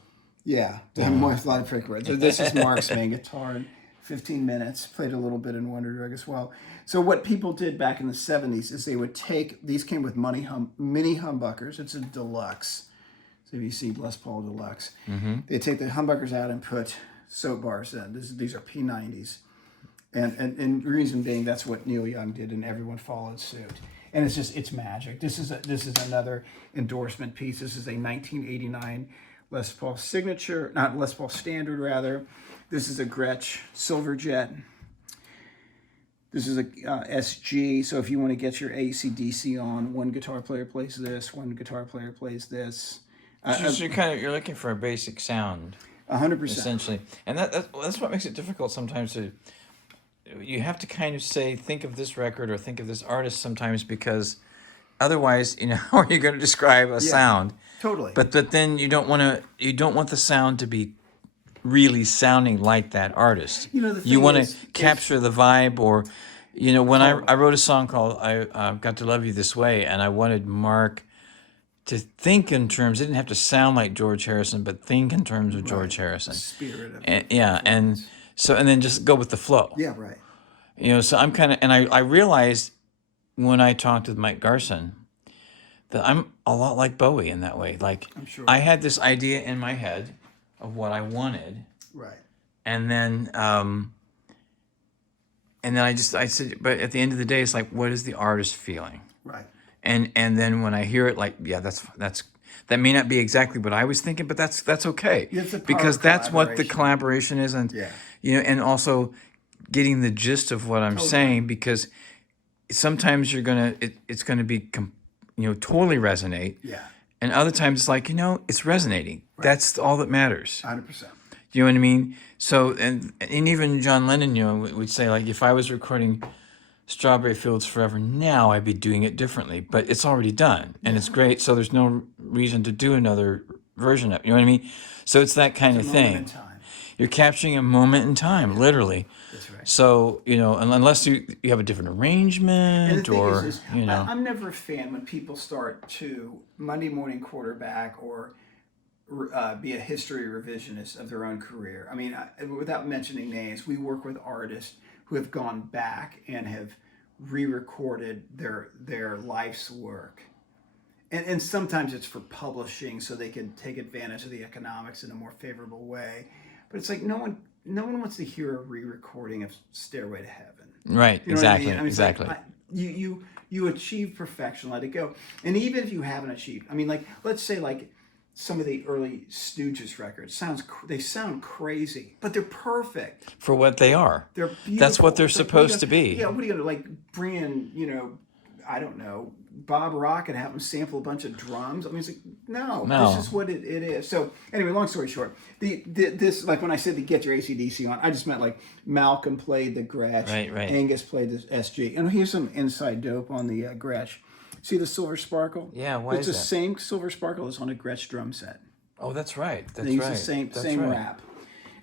lot of trick words. So this is Marc's main guitar in 15 minutes. Played a little bit in Wonder Drug as well. So what people did back in the 70s is they would take, these came with mini humbuckers. It's a deluxe. So if you see Les Paul Deluxe, they take the humbuckers out and put soap bars in. These are P90s. And the reason being, that's what Neil Young did, and everyone followed suit. And it's magic. This is another endorsement piece. This is a 1989 Les Paul signature, not Les Paul standard rather. This is a Gretsch Silverjet. This is a SG. So if you want to get your AC/DC on, one guitar player plays this, one guitar player plays this. So you're looking for a basic sound. 100%. Essentially, and that's what makes it difficult sometimes you have to kind of think of this record or think of this artist sometimes, because otherwise, how are you going to describe a sound? Totally. But then you don't want the sound to be really sounding like that artist. You want to capture the vibe, or when I wrote a song called I Got to Love You This Way, and I wanted Marc to think in terms, it didn't have to sound like George Harrison, but think in terms of George Harrison. The spirit of it. And then just go with the flow. Yeah, right. So I'm kind of, and I realized when I talked with Mike Garson that I'm a lot like Bowie in that way. Like, I'm sure. I had this idea in my head of what I wanted. Right. And then I said, but at the end of the day, it's like, what is the artist feeling? Right. And then when I hear it, like, yeah, that may not be exactly what I was thinking, but that's okay, because that's what the collaboration is, and and also getting the gist of what I'm saying, because sometimes it's gonna be totally resonate, and other times it's like it's resonating. Right. That's all that matters. 100%. You know what I mean? So and even John Lennon, would say, like, if I was recording Strawberry Fields Forever now, I'd be doing it differently, but it's already done and it's great, so there's no reason to do another version of it. You know what I mean? So it's that kind of Moment in thing. time. You're capturing a moment in time, literally. That's right. So, unless you have a different And the arrangement thing or, is I'm never a fan when people start to Monday morning quarterback or be a history revisionist of their own career. I mean, without mentioning names, we work with artists who have gone back and have re-recorded their life's work. And sometimes it's for publishing so they can take advantage of the economics in a more favorable way. But it's like no one wants to hear a re-recording of Stairway to Heaven. right, You know what I exactly, mean? I mean, it's exactly. like, you achieve perfection, let it go. And even if you haven't achieved, I mean, like, let's say like some of the early Stooges records they sound crazy, but they're perfect. For what they are. They're beautiful. That's what they're It's like, supposed to be. Yeah, what are you gonna like bring in, I don't know, Bob Rock and have him sample a bunch of drums? I mean, it's like, no. This is what it is. So anyway, long story short, this, like when I said to get your AC/DC on, I just meant like Malcolm played the Gretsch, Right. Angus played the SG. And here's some inside dope on the Gretsch. See the silver sparkle? Yeah, why it's is the that? same silver sparkle as on a Gretsch drum set. Oh, that's right. That's They use right. the same That's same right. wrap.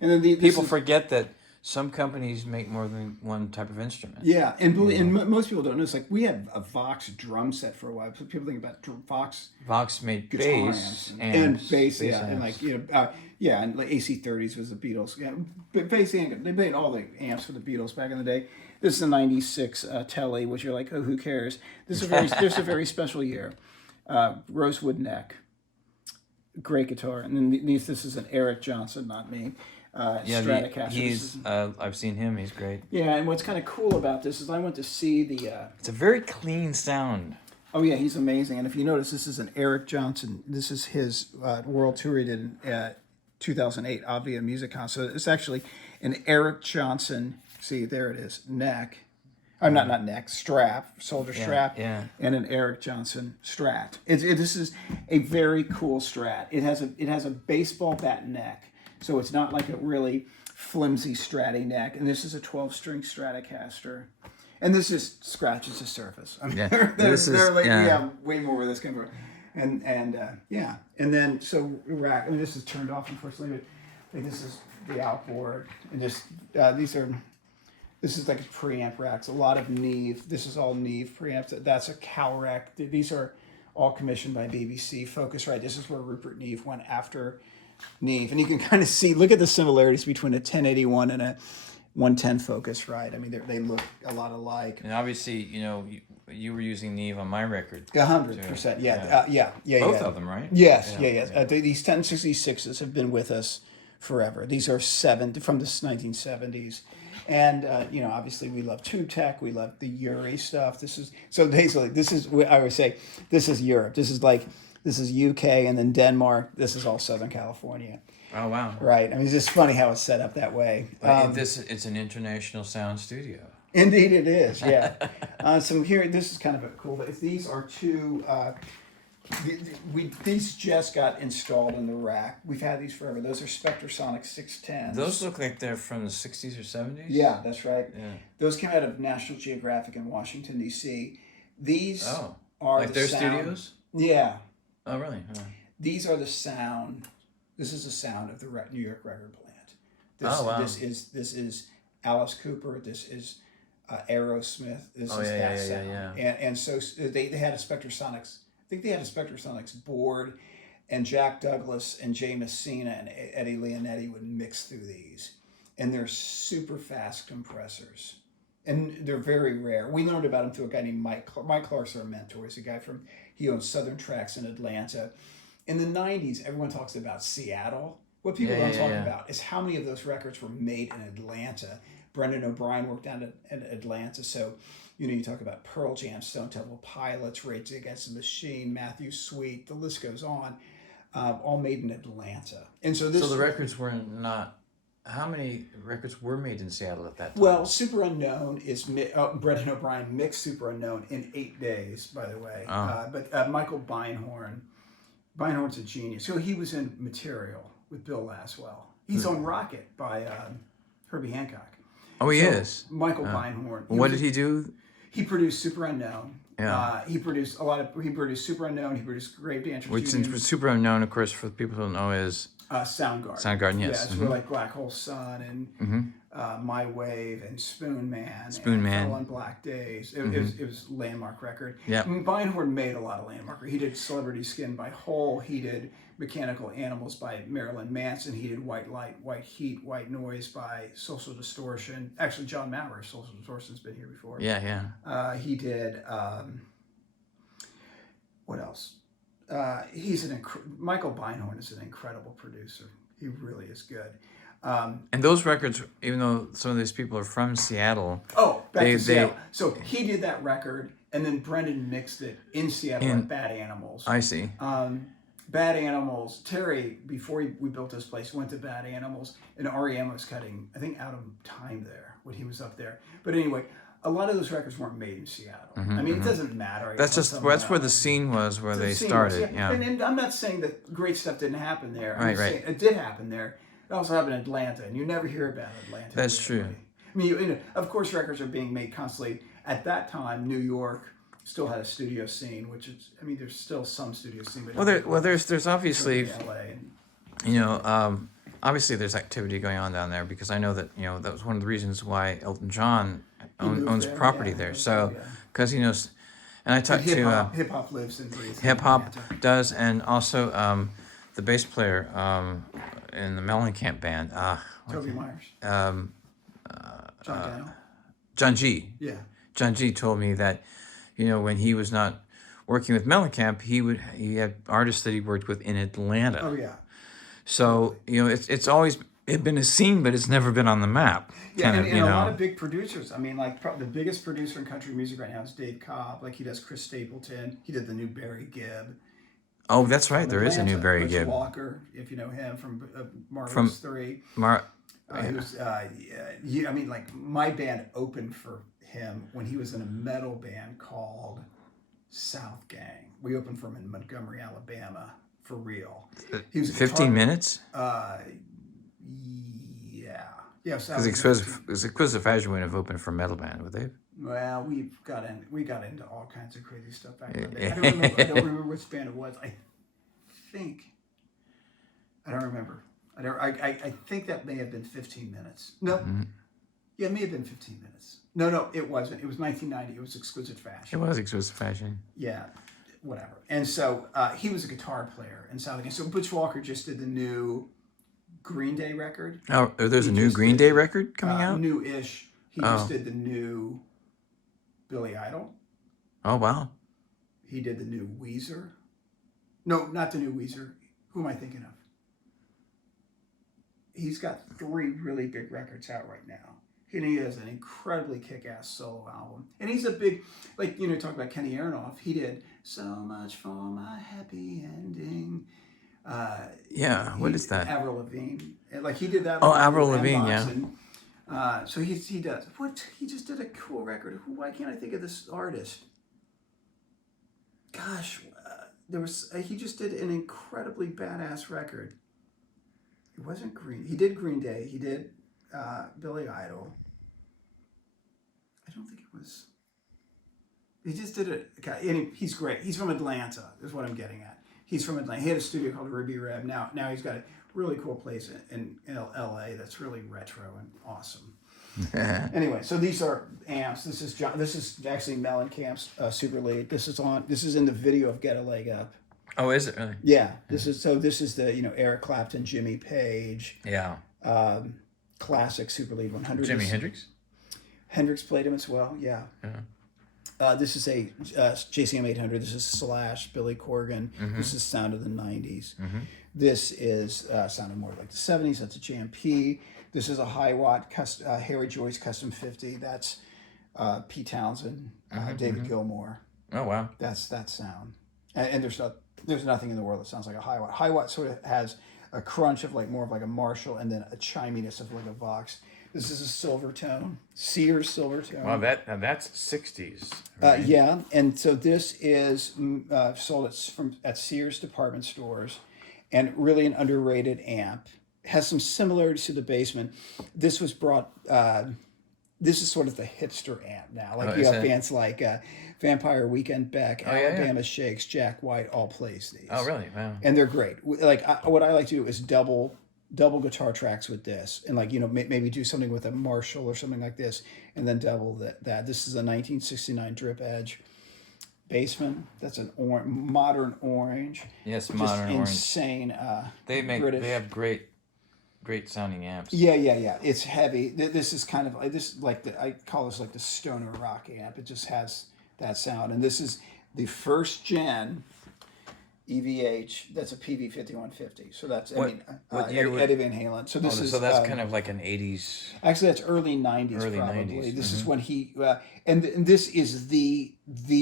And then People forget that some companies make more than one type of instrument. Yeah, and most people don't know. It's like we had a Vox drum set for a while. So people think about Vox Vox made guitar bass amps and bass, yeah, amps. and like and like AC30s was the Beatles. Yeah, but bass and they made all the amps for the Beatles back in the day. This is a '96 Telly, which you're like, oh, who cares? This is a very special year. Rosewood neck, great guitar, and then this is an Eric Johnson, not me. Stratocaster. He's I've seen him. He's great. Yeah, and what's kind of cool about this is I went to see the. It's a very clean sound. Oh yeah, he's amazing. And if you notice, this is an Eric Johnson. This is his world tour he did in 2008, Avia Musicon. So it's actually an Eric Johnson. See, there it is. Neck. I'm not neck. Strap. Shoulder strap. yeah. And an Eric Johnson Strat. This is a very cool Strat. It has a baseball bat neck. So it's not like a really flimsy Stratty neck. And this is a 12-string Stratocaster. And this just scratches the surface. I mean, we have way more where this came from. And then so rack. And this is turned off, unfortunately. But this is the outboard. And this is like preamp racks. A lot of Neve. This is all Neve preamps. That's a cow rack. These are all commissioned by BBC. Focusrite. This is where Rupert Neve went after Neve, and you can kind of see. Look at the similarities between a 1081 and a 110 Focusrite. I mean, they look a lot alike. And obviously, you were using Neve on my record. 100%. Yeah. Both of them, right? Yes. These 1066s have been with us forever. These are from the 1970s. And obviously we love Tube Tech, we love the Uri stuff. This is I would say this is Europe. This is UK, and then Denmark. This is all Southern California. Oh wow! Right. I mean, it's just funny how it's set up that way. It's an international sound studio. Indeed, it is. Yeah. So here, this is kind of a cool. These are two. These just got installed in the rack. We've had these forever.Ose are Spectrasonic 610s. Those look like they're from the 60s or 70s? Yeah, that's right. Yeah. Those came out of National Geographic in Washington, D.C. These are like their studios? Yeah. Oh, really? Huh. These are the sound. This is the sound of the New York record plant. Wow. This is Alice Cooper. This is Aerosmith. This is that sound. Yeah. And so they had a Spectrasonics. I think they had a Spectrasonics board, and Jack Douglas and Jay Messina and Eddie Leonetti would mix through these. And they're super fast compressors. And they're very rare. We learned about them through a guy named Mike Clark's our mentor. He's a guy he owns Southern Tracks in Atlanta. In the 90s, everyone talks about Seattle. What people don't talk about is how many of those records were made in Atlanta. Brendan O'Brien worked down in Atlanta, so you talk about Pearl Jam, Stone Temple Pilots, Rage Against the Machine, Matthew Sweet, the list goes on, all made in Atlanta. And so the records were not. How many records were made in Seattle at that time? Well, Super Unknown is Brendan O'Brien mixed Super Unknown in 8 days, by the way. But Michael Beinhorn's a genius. So he was in Material with Bill Laswell. He's on Rocket by Herbie Hancock. Oh, he is. Michael Beinhorn. What did he do? He produced Super Unknown. Yeah. He produced Super Unknown. He produced Grave Dancers Which Union. is super unknown, of course, for the people who don't know is Soundgarden. Soundgarden, yes. Yeah, it's really like Black Hole Sun and My Wave and Spoon Man. Spoon Man. Fell on Black Days. It was a landmark record. Yeah. Beinhorn made a lot of landmark. He did Celebrity Skin by Hole. He did Mechanical Animals by Marilyn Manson. He did White Light, White Heat, White Noise by Social Distortion. Actually, John Maurer, Social Distortion's been here before. Yeah. He did, what else? Michael Beinhorn is an incredible producer. He really is good. And those records, even though some of these people are from Seattle, Back to Seattle. So he did that record, and then Brendan mixed it in Seattle at Bad Animals. I see. Bad Animals. Terry, before we built this place, went to Bad Animals, and REM was cutting, I think, Out of Time there when he was up there. But anyway, a lot of those records weren't made in Seattle. I mean, it doesn't matter. That's where the scene was, where they started. Yeah. And I'm not saying that great stuff didn't happen there. Right. Saying it did happen there. It also happened in Atlanta, and you never hear about Atlanta. That's true. I mean, of course, records are being made constantly. At that time, New York still had a studio scene, which is, I mean, there's still some studio scene. But there's obviously, LA obviously there's activity going on down there, because I know that that was one of the reasons why Elton John owns property there. So because he knows, and I talked to hip hop lives and breathes. Hip hop does, and also the bass player in the Mellencamp band. Toby Myers. John Daniel. John G. Yeah. John G. told me that, when he was not working with Mellencamp, he had artists that he worked with in Atlanta. Oh yeah. So it's always been a scene, but it's never been on the map. Yeah, and a lot of big producers. I mean, like probably the biggest producer in country music right now is Dave Cobb. Like he does Chris Stapleton. He did the new Barry Gibb. Oh, that's right. There is a new Barry Gibb. Walker, if you know him from Marvelous 3. He was. I mean, like my band opened for him when he was in a metal band called South Gang. We opened for him in Montgomery, Alabama, for real. He was 15 minutes. Yeah. Because Exquisite Fashion wouldn't have opened for a metal band, would they? Well, we got into all kinds of crazy stuff back then. I don't remember which band it was. I don't remember. I think that may have been 15 minutes. No. Mm-hmm. Yeah, it may have been 15 minutes. No, it wasn't. It was 1990. It was Exquisite Fashion. It was Exquisite Fashion. Yeah, whatever. And so he was a guitar player in South Again. So Butch Walker just did the new Green Day record. Oh, there's a new Green Day record coming out? New-ish. He just did the new Billy Idol. Oh, wow. He did the new Weezer. No, not the new Weezer. Who am I thinking of? He's got 3 really big records out right now. And he has an incredibly kick-ass solo album. And he's a big, talk about Kenny Aronoff. He did So Much for My Happy Ending. What is that? Avril Lavigne. He did that. Oh, Avril Lavigne, yeah. And, so he does. He just did a cool record. Why can't I think of this artist? Gosh, he just did an incredibly badass record. It wasn't Green. He did Green Day. He did Billy Idol. I don't think it was. He just did it. And he's great. He's from Atlanta, is what I'm getting at. He's from Atlanta. He had a studio called Ruby Reb. Now he's got a really cool place in LA that's really retro and awesome. Anyway, so these are amps. This is actually Mellencamp's Super Lead. This is in the video of Get a Leg Up. Oh, is it really? Yeah. This is the Eric Clapton, Jimmy Page. Yeah. Classic Super Lead 100. Jimi Hendrix? Hendrix played him as well. Yeah. This is a JCM 800. This is Slash, Billy Corgan. Mm-hmm. This is sound of the 90s. Mm-hmm. This is sounded more like the 70s. That's a JMP. This is a high watt Harry Joyce Custom 50. That's Pete Townsend, David Gilmour. Oh wow. That's that sound. And there's nothing in the world that sounds like a high watt. High watt sort of has a crunch of more of like a Marshall, and then a chiminess of like a Vox. This is a Silvertone, Sears Silvertone. Wow, that's 60s. Right? Yeah, and so this is sold at Sears department stores, and really an underrated amp. Has some similarities to the Basement. This was brought. This is sort of the hipster amp now. You have bands like Vampire Weekend Beck, Oh, yeah, Alabama Shakes, Jack White all plays these. Oh, really? Wow. And they're great. Like what I like to do is double guitar tracks with this, and like maybe do something with a Marshall or something like this, and then double that. This is a 1969 Drip Edge Bassman. That's an modern orange. Yes, Just modern orange. insane. They British. They have great sounding amps. Yeah. It's heavy. This is kind of I call this like the stoner rock amp. It just has that sound, and this is the first gen EVH. That's a PV 5150. So that's What year Eddie Van Halen. So this is that's kind of like an 80s. actually that's early 90s Early probably. 90s, This is when he and this is the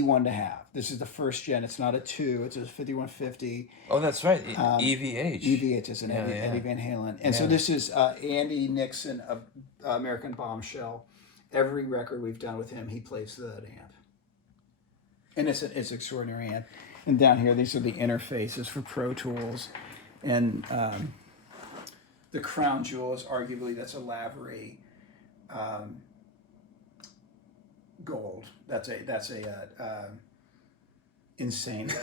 one to have. This is the first gen. It's not a 2. It's a 5150. Oh, that's right. EVH. EVH is an Eddie Van Halen. And so this is Andy Nixon of American Bombshell. Every record we've done with him, he plays that amp. And it's extraordinary amp. And down here, these are the interfaces for Pro Tools. And the crown jewel is arguably, that's a Lavery gold. That's a insanely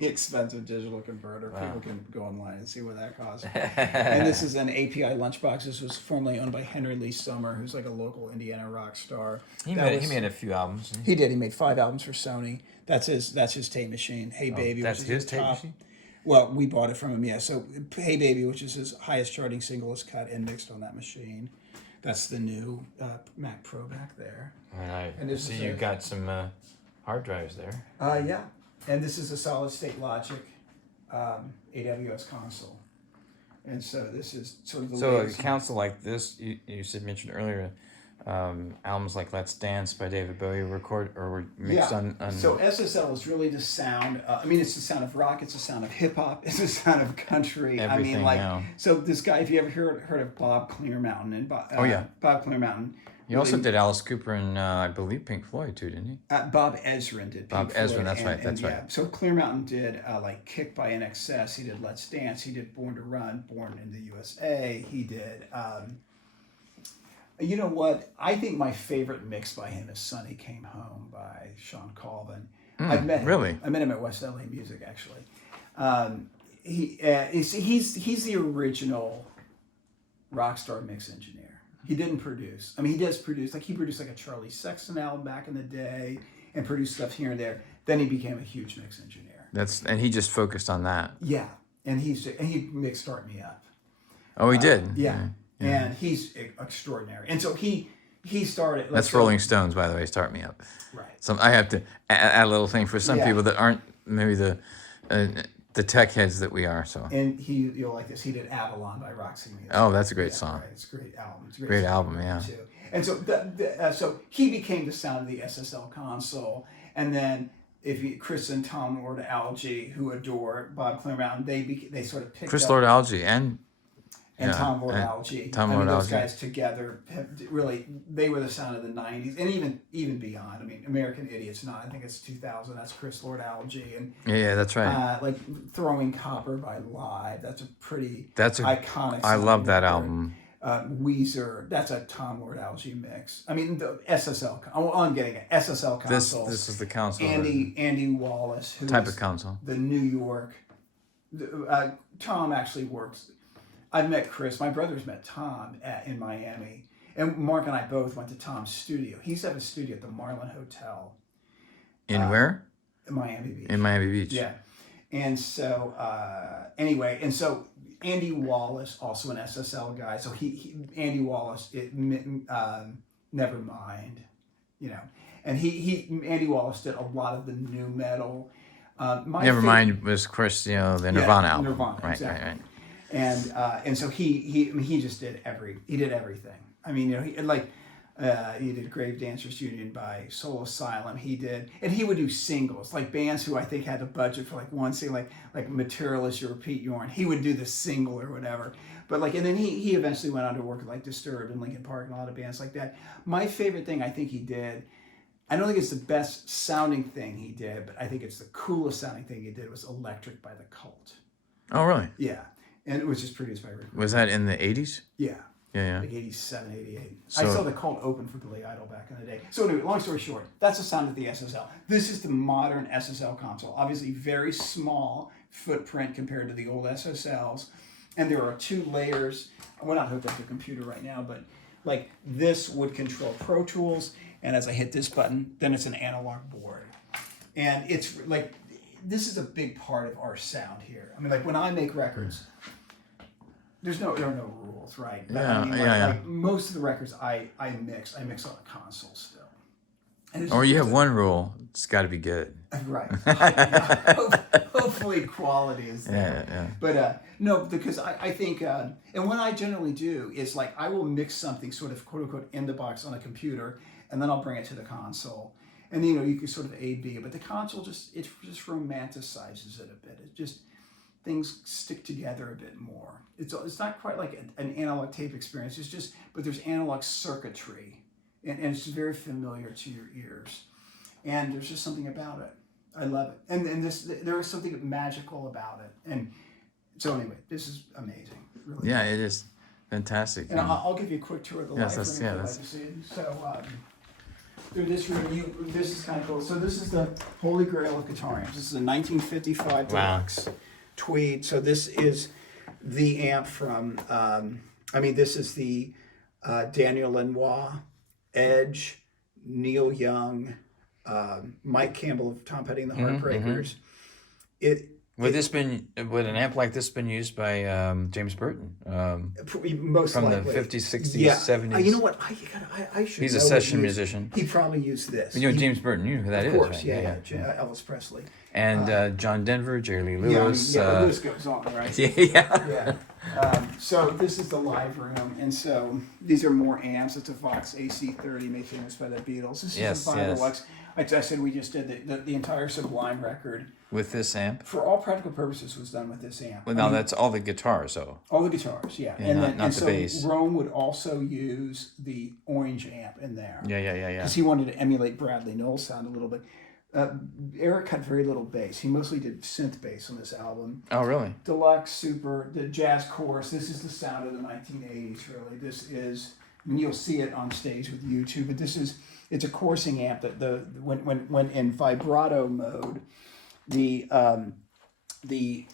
expensive digital converter. Wow. People can go online and see what that costs. And this is an API lunchbox. This was formerly owned by Henry Lee Summer, who's like a local Indiana rock star. He made a few albums. Didn't he? He did. He made 5 albums for Sony. That's his tape machine. Hey Baby. That's which is his tape machine? Well, we bought it from him. Yeah. So Hey Baby, which is his highest charting single, is cut and mixed on that machine. That's the new Mac Pro back there. All right. And this so is you've got some hard drives there. Yeah. And this is a solid state Logic AWS console. And so this is sort of the So a latest. console like this, you mentioned earlier, albums like Let's Dance by David Bowie were mixed on. So SSL is really the sound. It's the sound of rock. It's the sound of hip hop. It's the sound of country. Everything now. So this guy, if you ever heard of Bob Clearmountain and Bob Clearmountain. He also did Alice Cooper and I believe Pink Floyd too, didn't he? Bob Ezrin did. Bob Pink Ezrin, Floyd that's right. That's right. Yeah. So Clearmountain did like Kick by NXS. He did Let's Dance. He did Born to Run, Born in the USA. He did. You know what? I think my favorite mix by him is "Sonny Came Home" by Sean Colvin. I've met him. Really? I met him at West LA Music actually. He's the original rock star mix engineer. He didn't produce. He does produce. Like he produced like a Charlie Sexton album back in the day, and produced stuff here and there. Then he became a huge mix engineer. And he just focused on that. Yeah, and he mixed "Start Me Up." Oh, he did. Yeah. And he's extraordinary. And so he started. That's Rolling Stones, by the way. Start Me Up. Right. So I have to add a little thing for some people that aren't maybe the tech heads that we are. So. And you'll like this. He did "Avalon" by Roxy Music. Oh, that's a great song. Right. It's a great album. It's a great album, yeah. Too. And so so he became the sound of the SSL console, and then. Chris and Tom Lord Alge, who adore Bob Clearmountain, they sort of picked Chris up. Lord Alge and Tom Lord Alge. Those guys together they were the sound of the 90s and even beyond. American Idiot's not. I think it's 2000. That's Chris Lord Alge and yeah, that's right. like Throwing Copper by Live. That's a pretty iconic. I love that record. album. Weezer, that's a Tom Lord Alge mix. The SSL. I'm getting it. SSL console. This is the console. Andy Wallace, who type of console. The New York. Tom actually works. I've met Chris. My brothers met Tom in Miami, and Mark and I both went to Tom's studio. He used to have a studio at the Marlin Hotel. In where? In Miami Beach. In Miami Beach. Yeah, and so so. Andy Wallace, also an SSL guy. So Andy Wallace, Nevermind, and Andy Wallace did a lot to new metal. Nevermind was, of course, the Nirvana album. Nirvana, right, exactly. right. And so he just did everything. He did Grave Dancers Union by Soul Asylum. He would do singles, like bands who I think had the budget for like one single, like Materialist or Pete Yorn. He would do the single or whatever. But and then he eventually went on to work with like Disturbed and Linkin Park and a lot of bands like that. My favorite thing I think he did, I don't think it's the best sounding thing he did, but I think it's the coolest sounding thing he did was Electric by The Cult. Oh, really? Yeah. And it was just produced by Rick. Was that in the 80s? Yeah. Yeah. Like 87, 88. So- I saw the cold open for Billy Idol back in the day. So anyway, long story short, that's the sound of the SSL. This is the modern SSL console. Obviously very small footprint compared to the old SSLs. And there are 2 layers. We're not hooked up to a computer right now, but like this would control Pro Tools. And as I hit this button, then it's an analog board. And it's like, this is a big part of our sound here. I mean, like when I make records, there are no rules, right? But I mean, like most of the records I mix on a console still. And Or you have one rule: it's got to be good. Right. Hopefully quality is there. Yeah. But no, because I think, and what I generally do is like I will mix something sort of quote unquote in the box on a computer, and then I'll bring it to the console. And you can sort of A/B, but the console just romanticizes it a bit. It just things stick together a bit more. It's not quite like an analog tape experience. But there's analog circuitry, and it's very familiar to your ears. And there's just something about it. I love it. And there is something magical about it. And so anyway, this is amazing. Really. Yeah, it is fantastic. And I'll give you a quick tour of the live room if you'd like to see it. So through this room, this is kind of cool. So this is the Holy Grail of guitar amps. This is a 1955 Deluxe Tweed. So this is the amp from, this is the Daniel Lanois, Edge, Neil Young, Mike Campbell of Tom Petty and the Heartbreakers. Would an amp like this been used by James Burton? Most from likely. the 50s, 60s, 70s. You know what? I should. He's a know session musician. He probably used this. James Burton. You know who that is, of course, right? yeah. Elvis Presley. And John Denver, Jerry Lee Lewis. The list goes on, right? Yeah. So this is the live room, and so these are more amps. It's a Vox AC30, made famous by the Beatles. This is a Deluxe. I said we just did the entire Sublime record. With this amp? For all practical purposes, was done with this amp. Well, now that's all the guitars, though. All the guitars, yeah. Not the bass. Rome would also use the orange amp in there. Yeah. Because he wanted to emulate Bradley Knowles' sound a little bit. Eric had very little bass. He mostly did synth bass on this album. Oh, really? Deluxe, Super, the jazz chorus. This is the sound of the 1980s, really. This is, you'll see it on stage with YouTube, but it's a coursing amp that when in vibrato mode, the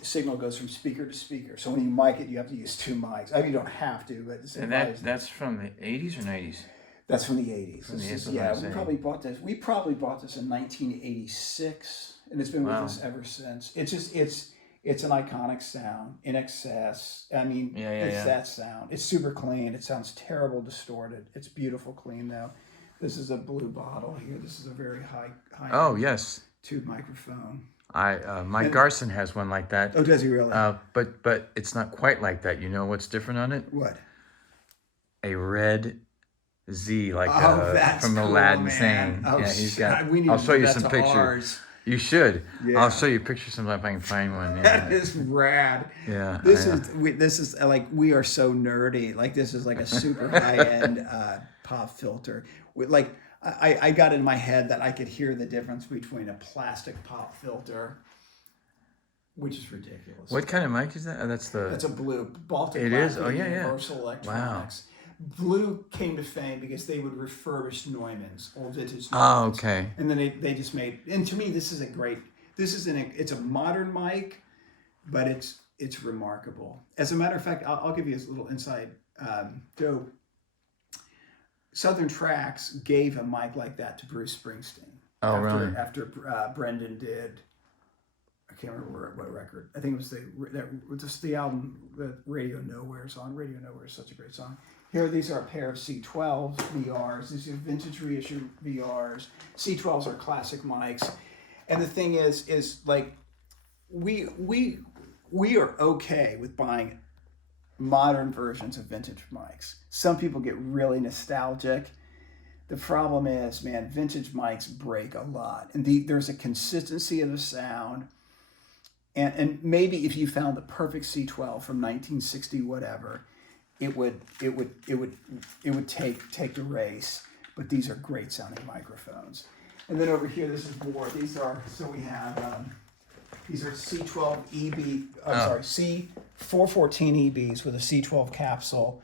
signal goes from speaker to speaker. So when you mic it, you have to use 2 mics. I mean, you don't have to, but And that's from the 80s or 90s? That's from the 80s. From the 80s, we probably bought this. We probably bought this in 1986, and it's been with us ever since. It's an iconic sound. In excess. I mean, that sound. It's super clean. It sounds terrible distorted. It's beautiful clean though. This is a blue bottle here. This is a very high. Oh yes. Tube microphone. Mike Garson has one like that. Oh, does he really? But it's not quite like that. You know what's different on it? What? A red Z, like from cool, Aladdin man. thing. He's got. I'll show you some pictures. You should. Yeah. I'll show you pictures sometime if I can find one. Yeah. That is rad. Yeah. This is like, we are so nerdy. Like, this is like a super high end pop filter. Like, I got in my head that I could hear the difference between a plastic pop filter, which is ridiculous. What kind of mic is that? Oh, that's a blue Baltic. It is. Oh yeah, Universal Electronics. Wow. Blue came to fame because they would refurbish Neumanns, old vintage Neumanns. Oh, okay. And then they just made, and to me, it's a modern mic, but it's remarkable. As a matter of fact, I'll give you a little inside dope. Southern Tracks gave a mic like that to Bruce Springsteen. Oh, really? After Brendan did, I can't remember what record. I think it was the album that Radio Nowhere is on. Radio Nowhere is such a great song. Here, these are a pair of C12 VRs. These are vintage reissue VRs. C12s are classic mics. And the thing is like, we are okay with buying modern versions of vintage mics. Some people get really nostalgic. The problem is, man, vintage mics break a lot. And there's a consistency of the sound. And maybe if you found the perfect C12 from 1960 whatever, it would take the race. But these are great sounding microphones. And then over here, this is more. These are C12 EB. C414 EBs with a C12 capsule.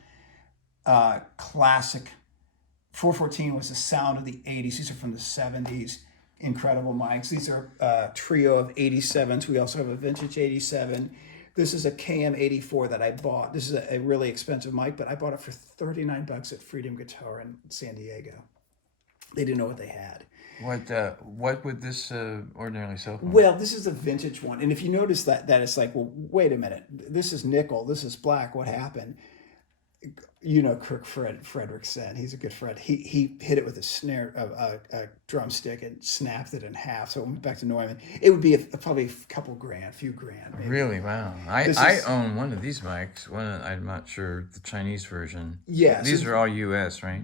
classic. 414 was the sound of the 80s. These are from the 70s. Incredible mics. These are a trio of 87s. We also have a vintage 87. This is a KM84 that I bought. This is a really expensive mic, but I bought it for $39 at Freedom Guitar in San Diego. They didn't know what they had. What would this ordinarily sell for? Well, this is a vintage one. And if you notice that it's like, well, wait a minute. This is nickel. This is black. What happened? You know Kirk Fredrickson. He's a good friend. He hit it with a snare, a drumstick, and snapped it in half. So it went back to Neumann. It would be probably a few grand. Maybe. Really? Wow. I own one of these mics. I'm not sure the Chinese version. Yeah. These are all U.S., right?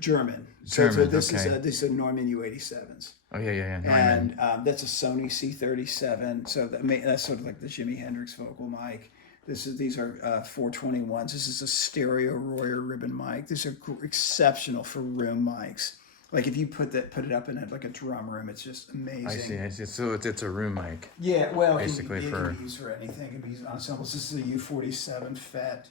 German. So this is a Neumann U87s. Oh yeah. And that's a Sony C37. So that's sort of like the Jimi Hendrix vocal mic. These are 421s. This is a stereo Royer ribbon mic. These are exceptional for room mics. Like if you put it up in like a drum room, it's just amazing. I see. So it's a room mic. Yeah, well, basically it can be used for anything. It can be used on ensembles. This is a U47 FET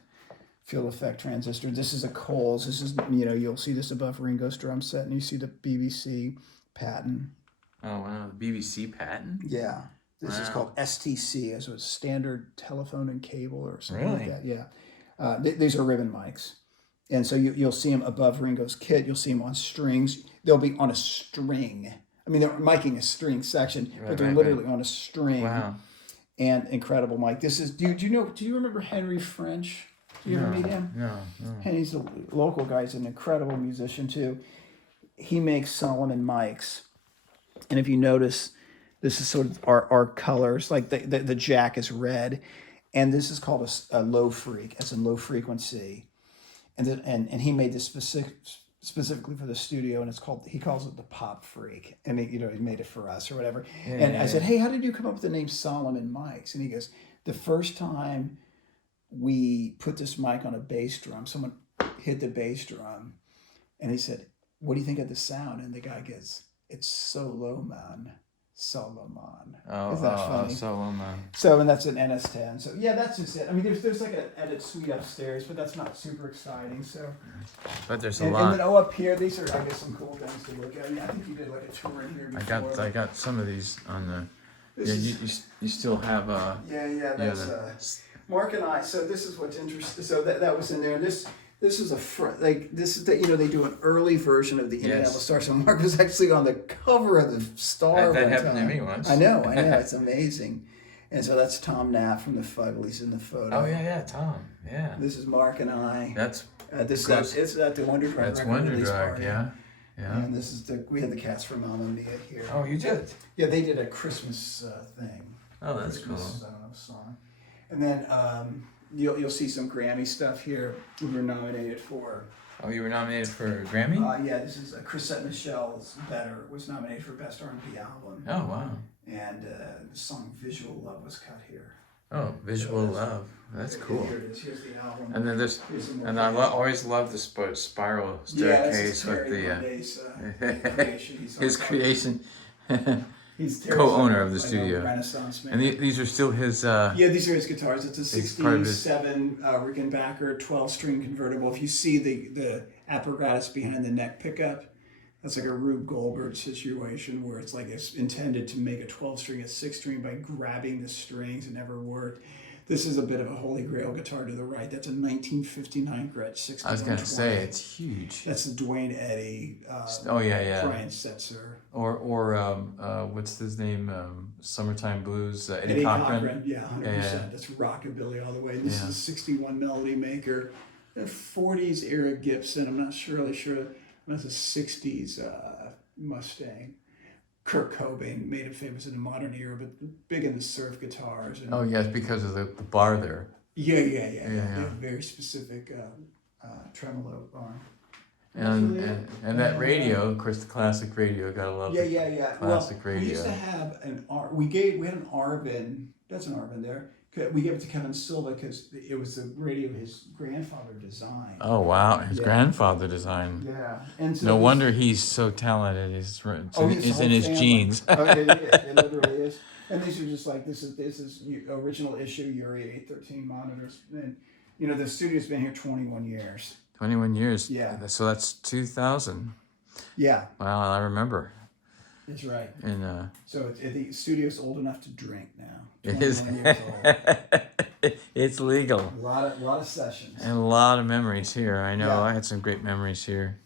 field effect transistor. This is a Coles. This is, you'll see this above Ringo's drum set, and you see the BBC patent. Oh wow, the BBC patent. Yeah. This is called STC, as a standard telephone and cable or something like that. Yeah. These are ribbon mics. And so you'll see them above Ringo's kit. You'll see them on strings. They'll be on a string. I mean, they're miking a string section, but they're literally on a string. Wow. And incredible mic. This is, do you remember Henry French? Do you ever meet him? No. Henry's a local guy. He's an incredible musician too. He makes Solomon mics. And if you notice, this is sort of our colors, like the jack is red, and this is called a low freak, as in low frequency, and he made this specifically for the studio, and he calls it the pop freak, and he made it for us or whatever. I said, hey, how did you come up with the name Solomon Mics? And he goes, the first time we put this mic on a bass drum, someone hit the bass drum, and he said, what do you think of the sound? And the guy goes, it's so low, man. Solomon. Isn't that funny? Solomon. So, and that's an NS10. So, yeah, that's just it. I mean, there's like an edit suite upstairs, but that's not super exciting. So, but there's a lot. And then up here, these are, I guess, some cool things to look at. Yeah, I think you did like a tour in here before. I got some of these on the. You still have that's Mark and I. So this is what's interesting. So that was in there. And this is they do an early version of the Indianapolis Star. So Mark was actually on the cover of the Star. That happened to me once. I know, it's amazing. And so that's Tom Knapp from the Fugglies in the photo. Oh yeah, Tom. Yeah. This is Mark and I. That's it's at the Wonder Drug. That's Wonder Drug. Yeah. And this is we had the cast from Mamma Mia here. Oh, you did? Yeah, they did a Christmas thing. Oh, that's cool. I don't know, song. And then you'll see some Grammy stuff here. We were nominated for. Oh, you were nominated for a Grammy? Yeah, this is Chrisette Michelle's Better was nominated for Best R&B Album. Oh, wow. And the song Visual Love was cut here. Oh, Visual Love. That's cool. Here it is. Here's the album. And then I always love the spiral staircase with the his creation. He's co-owner of the studio. Renaissance man. And these are still his. These are his guitars. It's a 67 Rickenbacker 12-string convertible. If you see the apparatus behind the neck pickup, that's like a Rube Goldberg situation where it's like it's intended to make a 12-string a 6-string by grabbing the strings. It never worked. This is a bit of a holy grail guitar to the right. That's a 1959 Gretsch 6120. I was going to say, it's huge. That's the Dwayne Eddy. Brian Setzer. Or what's his name? Summertime Blues. Eddie Cochran. Yeah, 100%. Yeah. That's rockabilly all the way. This is a 61 Melody Maker. A 40s era Gibson. I'm not really sure. That's a 60s Mustang. Kurt Cobain made him famous in the modern era, but big in the surf guitars. And, yes, because of the bar there. Yeah. They have a very specific tremolo arm. And that radio, of course, the classic radio. Gotta love classic radio. We used to have we had an Arvin. That's an Arvin there. We gave it to Kevin Silva because it was the radio his grandfather designed. Oh wow, his grandfather designed. Yeah, and so no wonder he's so talented. It's in his genes. It literally is. And these are just like this is original issue Uri 813 monitors, and the studio's been here 21 years. 21 years. Yeah. So that's 2000. Yeah, Wow, I remember. that's right. And So the studio's old enough to drink now. it is. 21 years old. It's legal. A lot of sessions. And a lot of memories here. I know Yeah. I had some great memories here.